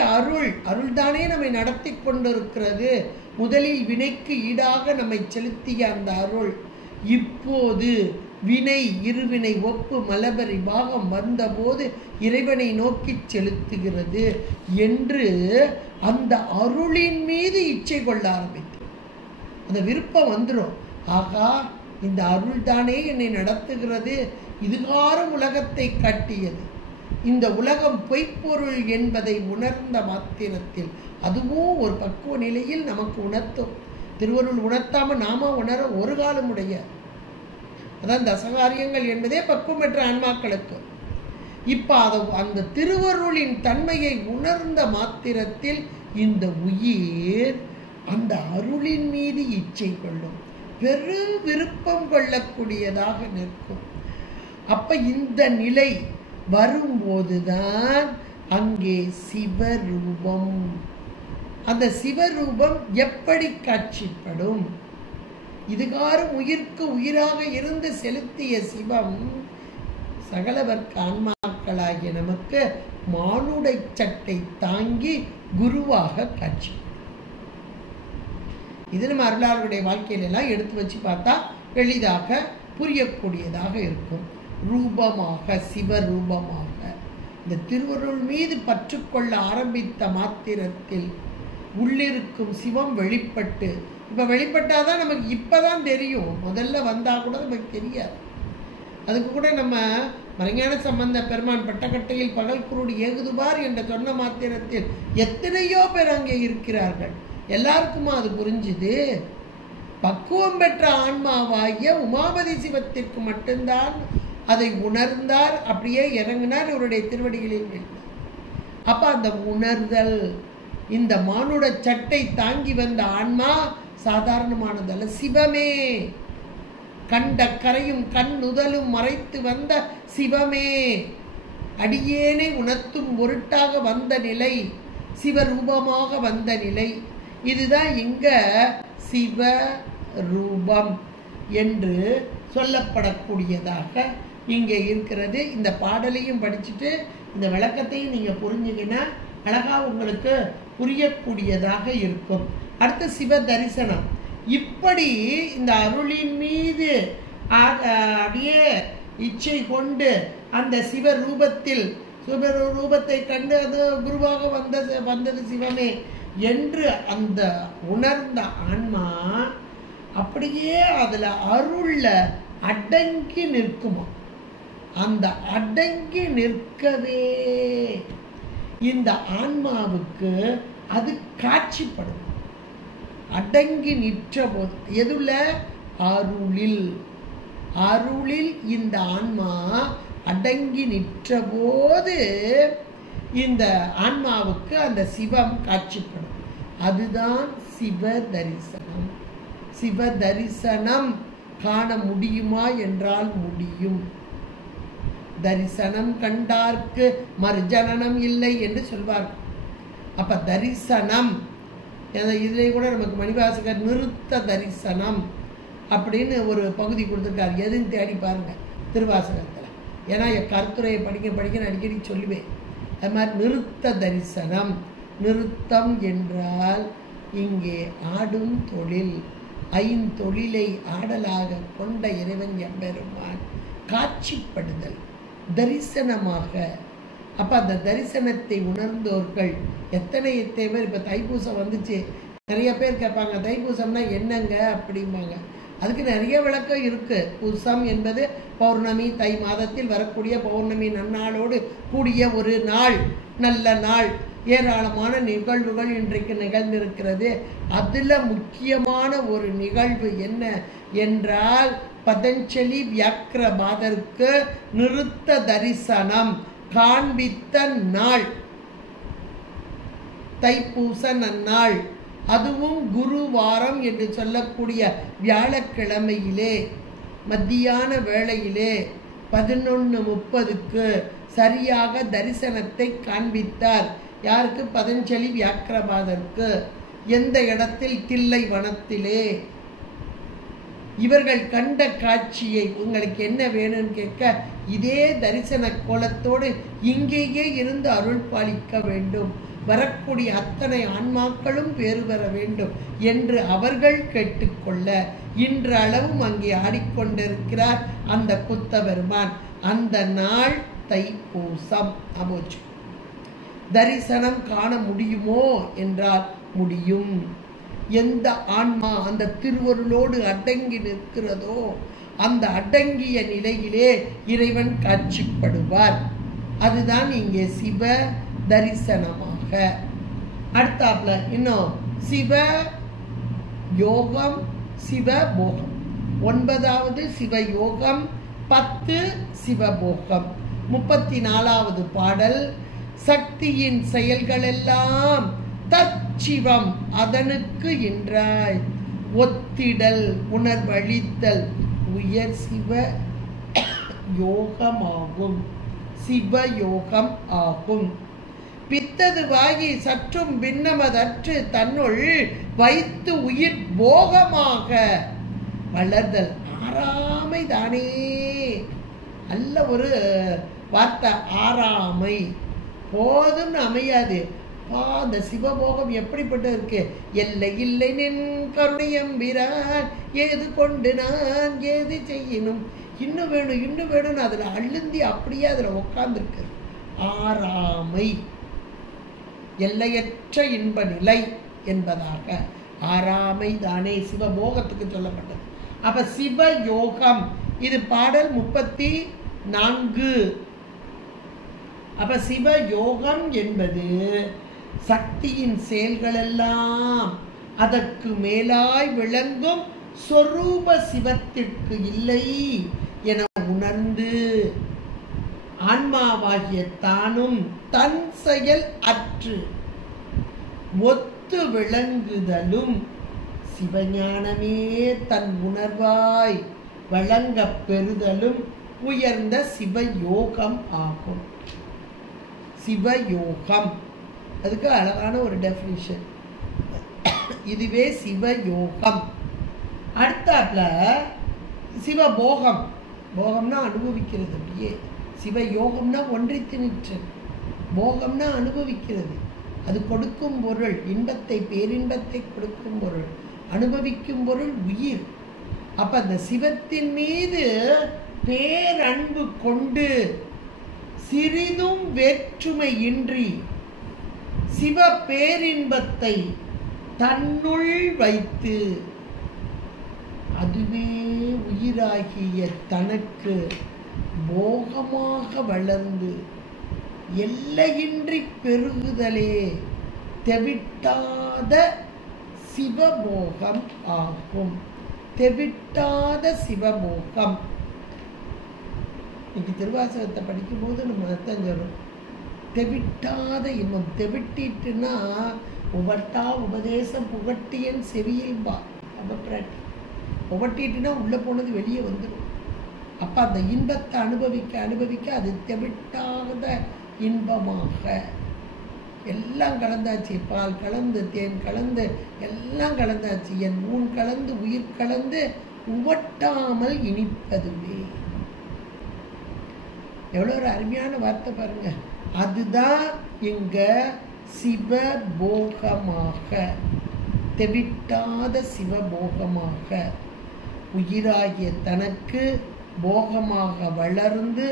அருள்தானே நம்மை நடத்தி கொண்டிருக்கிறது. முதலில் வினைக்கு ஈடாக நம்மை செலுத்திய அந்த அருள் இப்போது வினை இருவினை ஒப்பு மலபரி பாகம் வந்தபோது இறைவனை நோக்கி செலுத்துகிறது என்று அந்த அருளின் மீது இச்சை கொள்ள ஆரம்பித்து, அந்த விருப்பம் வந்துடும். ஆகா, இந்த அருள் தானே என்னை நடத்துகிறது, இதுகாரும் உலகத்தை காட்டியது, இந்த உலகம் பொய்ப்பொருள் என்பதை உணர்ந்த மாத்திரத்தில் அதுவும் ஒரு பக்குவ நிலையில் நமக்கு உணர்த்தும். திருவருள் உணர்த்தாம நாம உணர ஒரு காலம் உடைய. அதான் தசகாரியங்கள் என்பதே பக்குவம் பெற்ற ஆன்மாக்களுக்கு. இப்ப அந்த திருவருளின் தன்மையை உணர்ந்த மாத்திரத்தில் இந்த உயிர் அந்த அருளின் மீது இச்சை கொள்ளும், பெரு விருப்பம் கொள்ளக்கூடியதாக நிற்கும். அப்ப இந்த நிலை வரும்போதுதான் அங்கே சிவரூபம். அந்த சிவரூபம் எப்படி காட்சிப்படும்? இதுகாரும் உயிர்க்கு உயிராக இருந்து செலுத்திய சிவம் சகலவர்க்க ஆன்மாக்களாகிய நமக்கு மானுடை சட்டை தாங்கி குருவாக காட்சிப்படும். இது நம்ம அருளாளருடைய வாழ்க்கையில எல்லாம் எடுத்து வச்சு பார்த்தா எளிதாக புரியக்கூடியதாக இருக்கும். ரூபமாக, சிவரூபமாக இந்த திருவருள் மீது பற்றுக்கொள்ள ஆரம்பித்த மாத்திரத்தில் உள்ளிருக்கும் சிவம் வெளிப்பட்டு, இப்போ வெளிப்பட்டாதான் நமக்கு இப்பதான் தெரியும். முதல்ல வந்தா கூட நமக்கு தெரியாது. அதுக்கு கூட நம்ம மறைஞான சம்பந்த பெருமான் பட்டக்கட்டையில் பகல் குருடு ஏகுதுபார் என்ற சொன்ன மாத்திரத்தில் எத்தனையோ பேர் அங்கே இருக்கிறார்கள். எல்லாருக்குமா அது புரிஞ்சுது? பக்குவம் பெற்ற ஆன்மாவாகிய உமாபதி சிவத்திற்கு மட்டும்தான் அதை உணர்ந்தார். அப்படியே இறங்கினார் இவருடைய திருவடிகளில் விழுந்தார். அப்ப அந்த உணர்தல், இந்த மானுட சட்டை தாங்கி வந்த ஆன்மா சாதாரணமானதல்ல, சிவமே. கண்ட கரையும் கண் நுதலும் மறைத்து வந்த சிவமே, அடியேனை உணர்த்தும் பொருட்டாக வந்த நிலை, சிவரூபமாக வந்த நிலை. இதுதான் இங்க சிவரூபம் என்று சொல்லப்படக்கூடியதாக இங்கே இருக்கிறது. இந்த பாடலையும் படிச்சுட்டு இந்த விளக்கத்தையும் நீங்க புரிஞ்சுக்கினா அழகா உங்களுக்கு புரியக்கூடியதாக இருக்கும். அடுத்து சிவ தரிசனம். இப்படி இந்த அருளின் மீது அப்படியே இச்சை கொண்டு அந்த சிவரூபத்தில் சிவரூபத்தை கண்டு அது குருவாக வந்தது சிவமே என்று அந்த உணர்ந்த ஆன்மா அப்படியே அதுல அருள்ல அடங்கி நிற்குமா. அந்த அடங்கி நிற்கவே இந்த ஆன்மாவுக்கு அது காட்சிப்படும். அடங்கி நிற்ற போது எதுல? அருளில். அருளில் இந்த ஆன்மா அடங்கி நிற்ற போது இந்த ஆன்மாவுக்கு அந்த சிவம் காட்சிப்படும். அதுதான் சிவ தரிசனம். சிவ தரிசனம் காண முடியுமா என்றால் முடியும். தரிசனம் கண்டார்க்கு மறுஜனனம் இல்லை என்று சொல்வார்கள். அப்ப தரிசனம், இதுல கூட நமக்கு மணிவாசகர் நிறுத்த தரிசனம் அப்படின்னு ஒரு பகுதி கொடுத்துருக்காரு. எதுன்னு தேடி பாருங்க திருவாசகத்துல. ஏன்னா என் கருத்துரையை படிக்க அடிக்கடி சொல்லுவேன். அது மாதிரி நிறுத்த தரிசனம். நிறுத்தம் என்றால் இங்கே ஆடும் தொழில், ஐந்தொழிலை ஆடலாக கொண்ட இறைவன் எம்பெருமான் காட்சிப்படுதல் தரிசனமாக. அப்ப அந்த தரிசனத்தை உணர்ந்தோர்கள் எத்தனை பேர். இப்ப தைப்பூசம் வந்துச்சு, நிறைய பேர் கேட்பாங்க தைப்பூசம்னா என்னங்க அப்படிம்பாங்க. அதுக்கு நிறைய விளக்கம் இருக்கு. பூசம் என்பது பௌர்ணமி, தை மாதத்தில் வரக்கூடிய பௌர்ணமி நன்னாளோடு கூடிய ஒரு நாள், நல்ல நாள். ஏராளமான நிகழ்வுகள் இன்றைக்கு நிகழ்ந்திருக்கிறது. அதுல முக்கியமான ஒரு நிகழ்வு என்ன என்றால் பதஞ்சலி வியாக்கிரபாதருக்கு நிறுத்த தரிசனம் காண்பித்த நாள் தைப்பூச நன்னாள். அதுவும் குருவாரம் என்று சொல்லக்கூடிய வியாழக்கிழமையிலே மத்தியான வேளையிலே 11:30 சரியாக தரிசனத்தை காண்பித்தார். யாருக்கு? பதஞ்சலி வியாக்கிரபாதருக்கு. எந்த இடத்தில்? தில்லை வனத்திலே. இவர்கள் கண்ட காட்சியை உங்களுக்கு என்ன வேணும்னு கேட்க, இதே தரிசன கோலத்தோடு இங்கேயே இருந்து அருள் பாலிக்க வேண்டும், வரக்கூடிய அத்தனை ஆன்மாக்களும் பேறு பெற வேண்டும் என்று அவர்கள் கேட்டுக்கொள்ள இன்று அளவும் அங்கே ஆடிக்கொண்டிருக்கிறார் அந்த குத்தபெருமான். அந்த நாள் தைப்பூசம். தரிசனம் காண முடியுமோ என்றால் முடியும். எந்த ஆன்மா அந்த திருவருளோடு அடங்கி நிற்கிறதோ அந்த அடங்கிய நிலையிலே இறைவன் காட்சிப்படுவார். அதுதான் இங்கே சிவ தரிசனமாக. அடுத்தாப்புல இன்னும் சிவ யோகம் சிவ போகம். 9வது சிவ யோகம், 10 சிவபோகம். 34வது பாடல். சக்தியின் செயல்களெல்லாம் தற்சிவம் அதனுக்கு இன்றாய் ஒத்திடல் உணர்வழித்தல் உயர் சிவ யோகமாகும். சிவயோகம் ஆகும். பித்ததுவாகி சற்றும் பின்னமதற்று தன்னுள் வைத்து உயிர் போகமாக வளர்தல். ஆறாமை தானே, நல்ல ஒரு வார்த்தை. ஆறாமை போதும்னு அமையாது. அந்த சிவபோகம் எப்படிப்பட்ட இருக்கு? எல்லை இல்லை நின் கருணையம்பிரான் ஏது கொண்டு நான் ஏது செய்யணும், இன்னும் வேணும் இன்னும் வேணும்னு அதில் அழுந்தி அப்படியே அதில் உட்கார்ந்துருக்கு. ஆறாமை எல்லையற்ற இன்ப நிலை என்பதாக ஆறாமை தானே சிவபோகத்துக்கு சொல்லப்பட்டது. அப்ப சிவயோகம் இது பாடல் 34. அப்ப சிவயோகம் என்பது சக்தியின் செயல்களெல்லாம் அதற்கு மேலாய் விளங்கும் சொரூப சிவத்திற்கு இல்லை என உணர்ந்து ஆன்மாவாகிய தானும் தன் செயல் அற்று ஒத்து விளங்குதலும் சிவஞானமே தன் உணர்வாய் வழங்க பெறுதலும் உயர்ந்த சிவயோகம் ஆகும். சிவயோகம் அதுக்கு அழகான ஒரு டெஃபினிஷன். இதுவே சிவயோகம். அடுத்தாப்புல சிவபோகம். போகம்னா அனுபவிக்கிறது. அப்படியே சிவயோகம்னா ஒன்றித்து நிற்றல், போகம்னா அனுபவிக்கிறது. அது கொடுக்கும் பொருள், இன்பத்தை பேரின்பத்தை கொடுக்கும் பொருள், அனுபவிக்கும் பொருள் உயிர். அப்ப அந்த சிவத்தின் மீது பேரன்பு கொண்டு சிறிதும் வேற்றுமை இன்றி சிவ பேரின்பத்தை தன்னுள் வைத்து அதுவே உயிராகிய தனக்கு போகமாக வளர்ந்து எல்லையின்றி பெருகுதலே தெவிட்டாத சிவபோகம் ஆகும். தெவிட்டாத சிவபோகம். இன்னைக்கு திருவாசகத்தை படிக்கும்போது நம்ம அர்த்தம் சொல்றோம். தெவிட்டாத இன்பம். தெவிட்டிட்டுன்னா உவட்டா உபதேசம் புகட்டியன் செவியில் பா பிராட்டி. உவட்டிட்டுனா உள்ளே போனது வெளியே வந்துடும். அப்போ அந்த இன்பத்தை அனுபவிக்க அனுபவிக்க அது தெவிட்டாத இன்பமாக எல்லாம் கலந்தாச்சு. பால் கலந்து தேன் கலந்து எல்லாம் கலந்தாச்சு. என் ஊன் கலந்து உயிர் கலந்து உவட்டாமல் இனிப்பதுவே. எவ்வளோ ஒரு அருமையான வார்த்தை பாருங்க. அதுதான் இங்க சிவபோகமாக, தெவிட்டாத சிவபோகமாக உயிராகிய தனக்கு போகமாக வளர்ந்து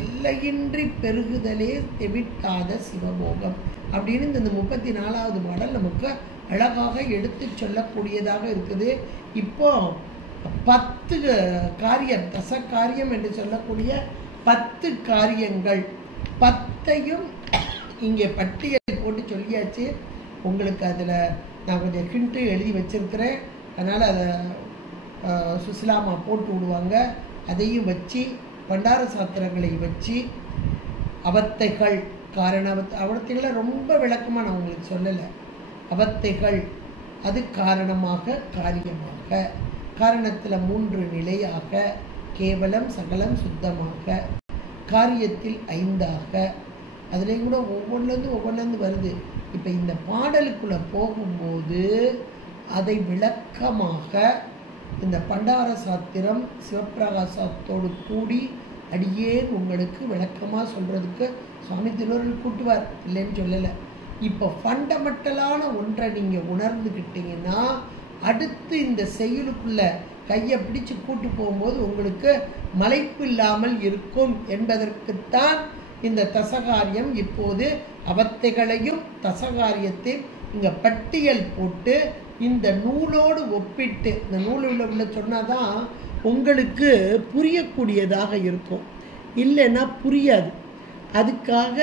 எல்லையின்றி பெருகுதலே தெவிட்டாத சிவபோகம் அப்படின்னு இந்த 34வது பாடல் நமக்கு அழகாக எடுத்து சொல்லக்கூடியதாக இருக்குது. இப்போ 10 காரியம், தச காரியம் என்று சொல்லக்கூடிய 10 காரியங்கள் 10ஐயும் இங்கே பட்டியல் போட்டு சொல்லியாச்சு. உங்களுக்கு அதில் நான் கொஞ்சம் ஹிண்ட்டு எழுதி வச்சிருக்கிறேன். அதனால் அதை சுசிலாமா போட்டு விடுவாங்க. அதையும் வச்சு பண்டார சாத்திரங்களை வச்சு அவத்தைகள் காரண அவத்தைகளை ரொம்ப விளக்கமாக நான் உங்களுக்கு சொல்லலை. அவத்தைகள் அது காரணமாக காரியமாக, காரணத்தில் 3 நிலையாக, கேவலம் சகலம் சுத்தமாக, காரியத்தில் 5ஆக, அதுலேயும் கூட ஒவ்வொன்றுலேருந்து வருது. இப்போ இந்த பாடலுக்குள்ளே போகும்போது அதை விளக்கமாக இந்த பண்டார சாத்திரம் சிவப்பிரகாசத்தோடு கூடி அடியேன் உங்களுக்கு விளக்கமாக சொல்கிறதுக்கு சுவாமி திருவருள் கூட்டுவார், இல்லைன்னு சொல்லலை. இப்போ ஃபண்டமெண்டலான ஒன்றை நீங்கள் உணர்ந்துக்கிட்டீங்கன்னா அடுத்து இந்த செயலுக்குள்ளே கையை பிடிச்சு கூட்டு போகும்போது உங்களுக்கு மலைப்பு இல்லாமல் இருக்கும் என்பதற்குத்தான் இந்த தசகாரியம். இப்போது அவத்தைகளையும் தசகாரியத்தை இங்கே பட்டியல் போட்டு இந்த நூலோடு ஒப்பிட்டு இந்த நூலில் உள்ள சொன்னாதான் உங்களுக்கு புரியக்கூடியதாக இருக்கும், இல்லைன்னா புரியாது. அதுக்காக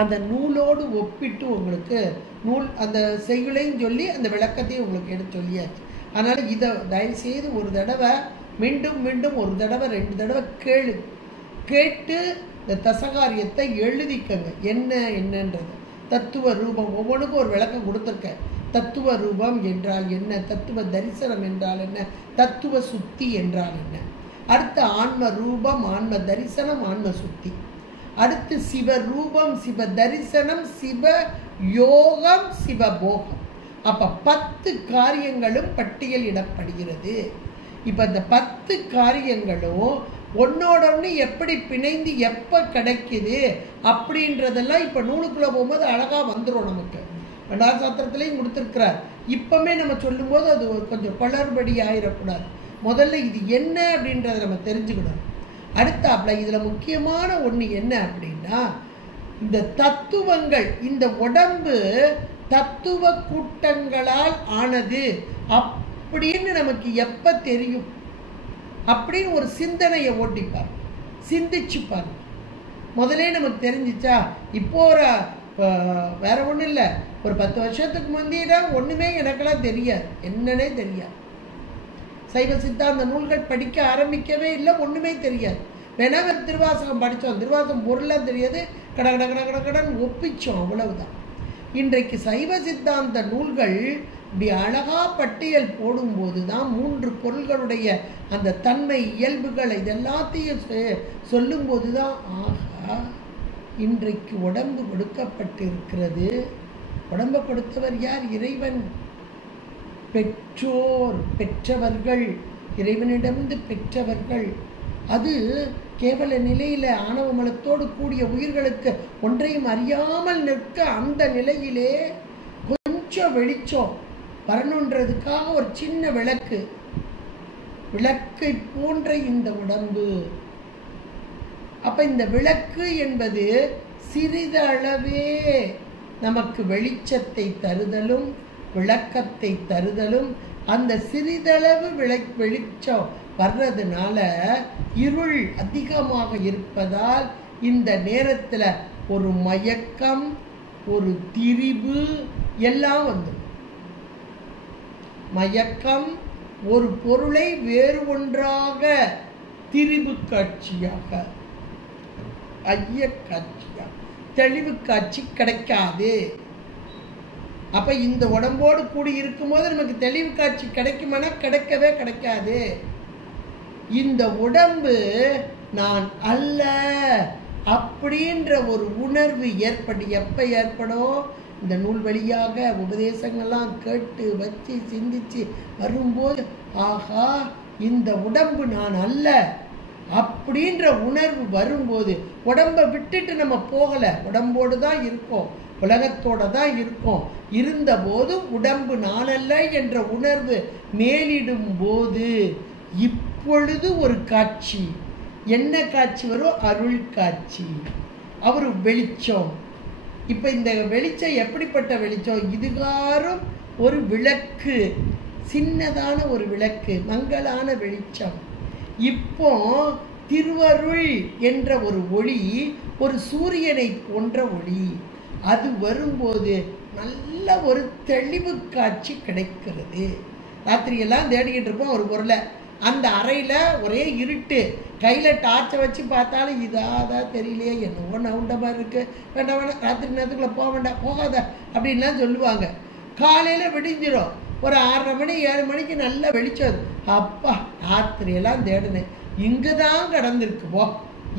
அந்த நூலோடு ஒப்பிட்டு உங்களுக்கு நூல் அந்த செய்யுளையும் சொல்லி அந்த விளக்கத்தையும் உங்களுக்கு எடுத்து சொல்லியாச்சு. அதனால் இதை தயவுசெய்து ஒரு தடவை மீண்டும் மீண்டும் ஒரு தடவை 2 தடவை கேட்டு இந்த தசகாரியத்தை எழுதிக்கங்க. என்னன்றது தத்துவ ரூபம் ஒவ்வொன்றுக்கும் ஒரு விளக்கம் கொடுத்துருக்கேன். தத்துவ ரூபம் என்றால் என்ன, தத்துவ தரிசனம் என்றால் என்ன, தத்துவ சுத்தி என்றால் என்ன, அடுத்து ஆன்ம ரூபம், ஆன்ம தரிசனம், ஆன்ம சுத்தி, அடுத்து சிவ ரூபம், சிவ தரிசனம், சிவ யோகம், சிவபோகம். அப்போ 10 காரியங்களும் பட்டியலிடப்படுகிறது. இப்போ இந்த 10 காரியங்களும் ஒன்னோடொன்று எப்படி பிணைந்து எப்போ கிடைக்குது அப்படின்றதெல்லாம் இப்போ நூலுக்குள்ளே போகும்போது அழகாக வந்துடும். நமக்கு 2வது சாத்திரத்துலேயும் கொடுத்துருக்கிறார். இப்போமே நம்ம சொல்லும்போது அது கொஞ்சம் குளறுபடி ஆயிடக்கூடாது. முதல்ல இது என்ன அப்படின்றத நம்ம தெரிஞ்சுக்கணும். அடுத்தாப்புல இதில் முக்கியமான ஒன்று என்ன அப்படின்னா, இந்த தத்துவங்கள், இந்த உடம்பு தத்துவ கூட்டங்களால் ஆனது அப்படின்னு நமக்கு எப்போ தெரியும் அப்படின்னு ஒரு சிந்தனையை ஓட்டிப்பார், சிந்திச்சுப்பார். முதலே நமக்கு தெரிஞ்சிச்சா? இப்போ வேற ஒன்றும் இல்லை, ஒரு 10 வருஷத்துக்கு முந்தினா ஒன்றுமே எனக்கெல்லாம் தெரியாது, என்னன்னே தெரியாது. சைவ சித்தாந்த நூல்கள் படிக்க ஆரம்பிக்கவே இல்லை, ஒன்றுமே தெரியாது. வேணா வேறு திருவாசகம் படித்தோம், திருவாசகம் பொருளாக தெரியாது, கடன் ஒப்பிச்சோம், அவ்வளவுதான். இன்றைக்கு சைவ சித்தாந்த நூல்கள் இப்படி அழகா பட்டியல் போடும்போது தான் 3 பொருள்களுடைய அந்த தன்மை இயல்புகள் இதெல்லாத்தையும் சொல்லும்போது தான் ஆகா, இன்றைக்கு உடம்பு கொடுக்கப்பட்டிருக்கிறது. உடம்பை கொடுத்தவர் யார்? இறைவன். பெற்றோர், பெற்றவர்கள், இறைவனிடமிருந்து பெற்றவர்கள். அது கேவல நிலையில் ஆணவ மலத்தோடு கூடிய உயிர்களுக்கு ஒன்றையும் அறியாமல் நிற்க அந்த நிலையிலே கொஞ்சம் வெளிச்சம் வரணுன்றதுக்காக ஒரு சின்ன விளக்கை போன்ற இந்த உடம்பு. அப்ப இந்த விளக்கு என்பது சிறிதளவே நமக்கு வெளிச்சத்தை தருதலும் விளக்கத்தை தருதலும், அந்த சிறிதளவு வெளிச்சம் வர்றதுனால இருள் அதிகமாக இருப்பதால் இந்த நேரத்தில் ஒரு மயக்கம், ஒரு திரிபு எல்லாம் வந்து மயக்கம், ஒரு பொருளை வேறு ஒன்றாக திரிபு காட்சியாக, ஐய காட்சியாக, தெளிவு காட்சி கிடைக்காது. அப்ப இந்த உடம்போடு கூடி இருக்கும்போது நமக்கு தெளிவு காட்சி கிடைக்குமானா கிடைக்கவே கிடைக்காது. இந்த உடம்பு நான் அல்ல அப்படின்ற ஒரு உணர்வு எப்ப ஏற்படும்? இந்த நூல் வழியாக உபதேசங்கள்லாம் கேட்டு வச்சு சிந்திச்சு வரும்போது ஆகா, இந்த உடம்பு நான் அல்ல அப்படின்ற உணர்வு வரும்போது, உடம்பை விட்டுட்டு நம்ம போகலை, உடம்போடு தான் இருக்கோம், உலகத்தோட தான் இருக்கோம். இருந்தபோது உடம்பு நானல்ல என்ற உணர்வு மேலிடும் போது இப்பொழுது ஒரு காட்சி, என்ன காட்சி வரும்? அருள் காட்சி, அவர் வெளிச்சம். இப்போ இந்த வெளிச்சம் எப்படிப்பட்ட வெளிச்சம்? இதுகாரும் ஒரு விளக்கு, சின்னதான ஒரு விளக்கு, மங்களான வெளிச்சம். இப்போ திருவருள் என்ற ஒரு ஒளி, ஒரு சூரியனை போன்ற ஒளி, அது வரும்போது நல்ல ஒரு தெளிவு காட்சி கிடைக்கிறது. ராத்திரியெல்லாம் தேடிக்கிட்டு இருப்போம் ஒரு பொருளை, அந்த அறையில் ஒரே இருட்டு, கையில் டார்ச்சை வச்சு பார்த்தாலும் இதாதான் தெரியலையே, என்னவோ நவுண்ட மாதிரி இருக்குது, வேண்டாம் ராத்திரி நேரத்துக்குள்ளே போக வேண்டாம், போகாத அப்படின்லாம் சொல்லுவாங்க. காலையில் விடிஞ்சிடும், ஒரு 6:30 மணி 7 மணிக்கு நல்லா வெளிச்சது, அப்பா ராத்திரியெல்லாம் தேடினேன், இங்கே தான் கடந்திருக்கு, போ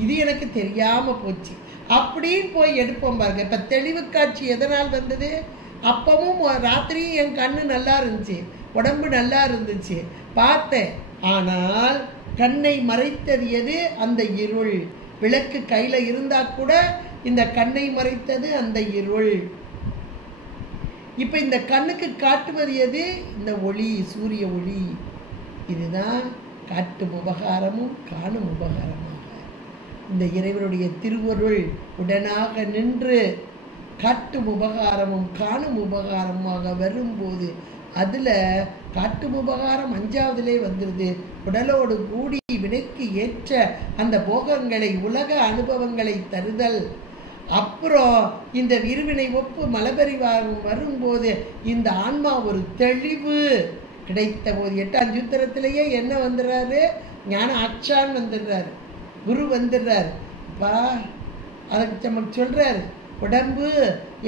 இது எனக்கு தெரியாமல் போச்சு அப்படின்னு போய் எடுப்போம் பாருங்க. இப்போ தெளிவு காட்சி எதனால் வந்தது? அப்பவும் ராத்திரியும் என் கண்ணு நல்லா இருந்துச்சு, உடம்பு நல்லா இருந்துச்சு, பார்த்தேன். ஆனால் கண்ணை மறைத்தது எது? அந்த இருள். விளக்கு கையில் இருந்தால் கூட இந்த கண்ணை மறைத்தது அந்த இருள். இப்போ இந்த கண்ணுக்கு காட்டுவது எது? இந்த ஒளி, சூரிய ஒளி. இதுதான் காட்டும் உபகாரமும் காணும் உபகாரமாக இந்த இறைவனுடைய திருவருள் உடனாக நின்று காட்டும் உபகாரமும் காணும் உபகாரமாக வரும்போது அதில் காட்டும் உபகாரம் 5வதிலே வந்துடுது. உடலோடு கூடி வினைக்கு ஏற்ற அந்த போகங்களை உலக அனுபவங்களை தருதல். அப்புறம் இந்த இருவினை ஒப்பு மலபரிவாரம் வரும்போது இந்த ஆன்மா ஒரு தெளிவு கிடைத்த போது 8ஆம் சூத்திரத்திலேயே என்ன வந்துடுறாரு? ஞான ஆச்சான் வந்துடுறாரு, குரு வந்துடுறாரு. அப்பா அதுக்கு நமக்கு சொல்றாரு, உடம்பு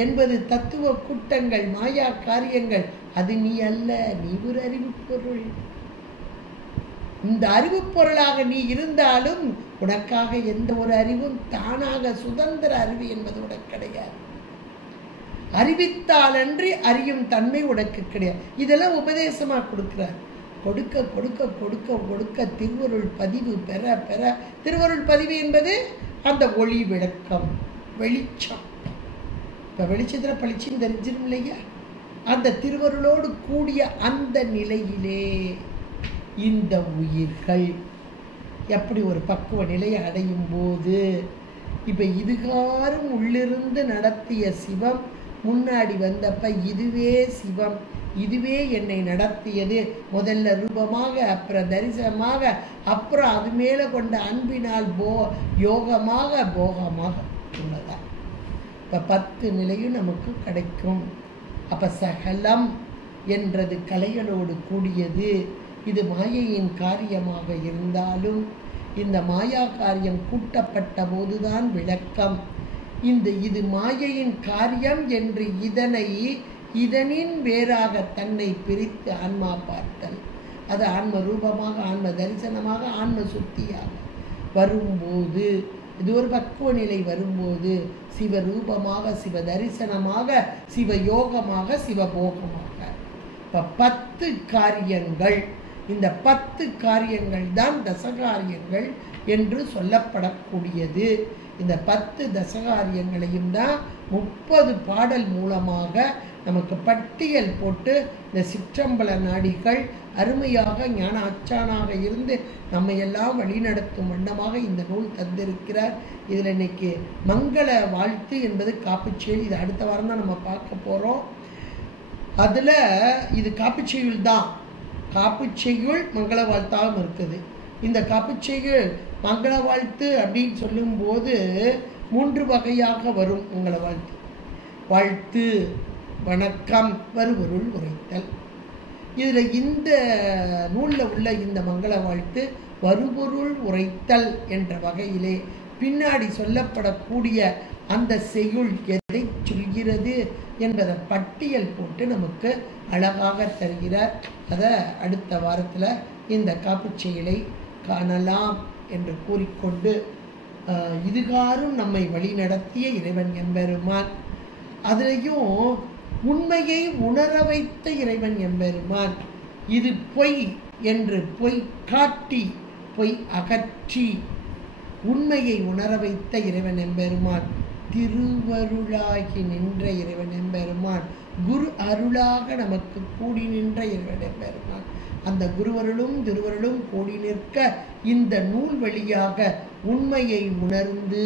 என்பது தத்துவ கூட்டங்கள், மாயா காரியங்கள், அது நீ அல்ல, நீ ஒரு அறிவு பொருள். இந்த அறிவு பொருளாக நீ இருந்தாலும் உனக்காக எந்த ஒரு அறிவும் தானாக சுதந்திர அறிவு என்பது உனக்கு கிடையாது. அறிவித்தாலன்றி அறியும் தன்மை உனக்கு கிடையாது. இதெல்லாம் உபதேசமா கொடுக்கிறார். கொடுக்க கொடுக்க கொடுக்க கொடுக்க திருவருள் பதிவு பெற பெற, திருவருள் பதிவு என்பது அந்த ஒளி விளக்கம், வெளிச்சம். இப்போ வெளிச்சத்தில் பளிச்சுன்னு தெரிஞ்சிடும் இல்லையா? அந்த திருவருளோடு கூடிய அந்த நிலையிலே இந்த உயிர்கள் எப்படி ஒரு பக்குவ நிலையை அடையும் போது, இப்போ இதுகாரும் உள்ளிருந்து நடத்திய சிவம் முன்னாடி வந்தப்ப இதுவே சிவம், இதுவே என்னை நடத்தியது. முதல்ல ரூபமாக, அப்புறம் தரிசனமாக, அப்புறம் அது மேலே கொண்ட அன்பினால் யோகமாக போகமாக உள்ளதா. இப்போ 10 நிலையும் நமக்கு கிடைக்கும். அப்போ சகலம் என்றது கலைகளோடு கூடியது. இது மாயையின் காரியமாக இருந்தாலும் இந்த மாயா காரியம் கூட்டப்பட்ட போதுதான் விளக்கம். இது மாயையின் காரியம் என்று இதனின் வேறாக தன்னை பிரித்து ஆன்மா பார்த்தல், அது ஆன்ம ரூபமாக, ஆன்ம தரிசனமாக, ஆன்ம சுத்தியாக வரும்போது, இது ஒரு பக்குவ நிலை வரும்போது சிவரூபமாக, சிவ தரிசனமாக, சிவயோகமாக, சிவபோகமாக. இப்போ 10 காரியங்கள், இந்த 10 காரியங்கள் தான் தசகாரியங்கள் என்று சொல்லப்படக்கூடியது. இந்த 10 தசகாரியங்களையும் தான் 30 பாடல் மூலமாக நமக்கு பட்டியல் போட்டு இந்த சிற்றம்பல நாடிகள் அருமையாக ஞான அச்சானாக இருந்து நம்மையெல்லாம் வழிநடத்தும் வண்ணமாக இந்த நூல் தந்திருக்கிறார். இதில் இன்னைக்கு மங்கள வாழ்த்து என்பது காப்புச்செயல். இது அடுத்த வாரம் தான் நம்ம பார்க்க போகிறோம். அதில் இது காப்புச்செய்யுள் தான். காப்புச்செய்யுள் மங்கள வாழ்த்தாகவும் இருக்குது. இந்த காப்புச்செய்யுள் மங்கள வாழ்த்து அப்படின்னு சொல்லும்போது 3 வகையாக வரும் மங்கள வாழ்த்து. வாழ்த்து, வணக்கம், வருவருள் உரைத்தல். இதில் இந்த நூலில் உள்ள இந்த மங்கள வாழ்த்து வருபொருள் உரைத்தல் என்ற வகையிலே பின்னாடி சொல்லப்படக்கூடிய அந்த செய்யுள் எதை சொல்கிறது என்பதை பட்டியல் போட்டு நமக்கு அழகாக தருகிறார். அதை அடுத்த வாரத்தில் இந்த காப்புச்செயலை காணலாம் என்று கூறிக்கொண்டு, இதுகாரும் நம்மை வழி நடத்திய இறைவன் எம்பெருமான், அதிலையும் உண்மையை உணர வைத்த இறைவன் எம்பெருமான், இது பொய் என்று பொய் காட்டி பொய் அகற்றி உண்மையை உணர வைத்த இறைவன் எம்பெருமான், திருவருளாகி நின்ற இறைவன் எம்பெருமான், குரு அருளாக நமக்கு கூடி நின்ற இறைவன் எம்பெருமான். அந்த குருவருளும் திருவருளும் கூடி நிற்க இந்த நூல் வழியாக உண்மையை உணர்ந்து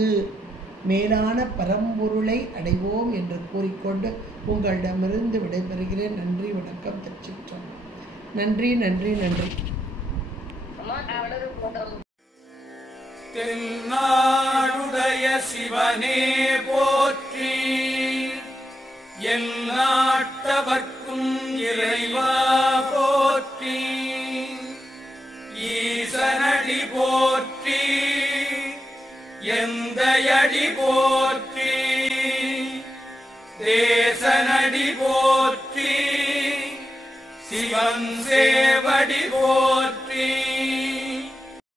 மேலான பரம்பொருளை அடைவோம் என்று கூறிக்கொண்டு உங்களிடமிருந்து விடைபெறுகிறேன். நன்றி, வணக்கம், திருச்சிற்றம்பலம். நன்றி நன்றி நன்றி. தென்னாடுடைய சிவனே போற்றி, எந்நாட்டவர்க்கும் இறைவா போற்றி, ஈசனடி போற்றி, எந்தையடி போற்றி, தேசனடி போற்றி, சிவன் சேவ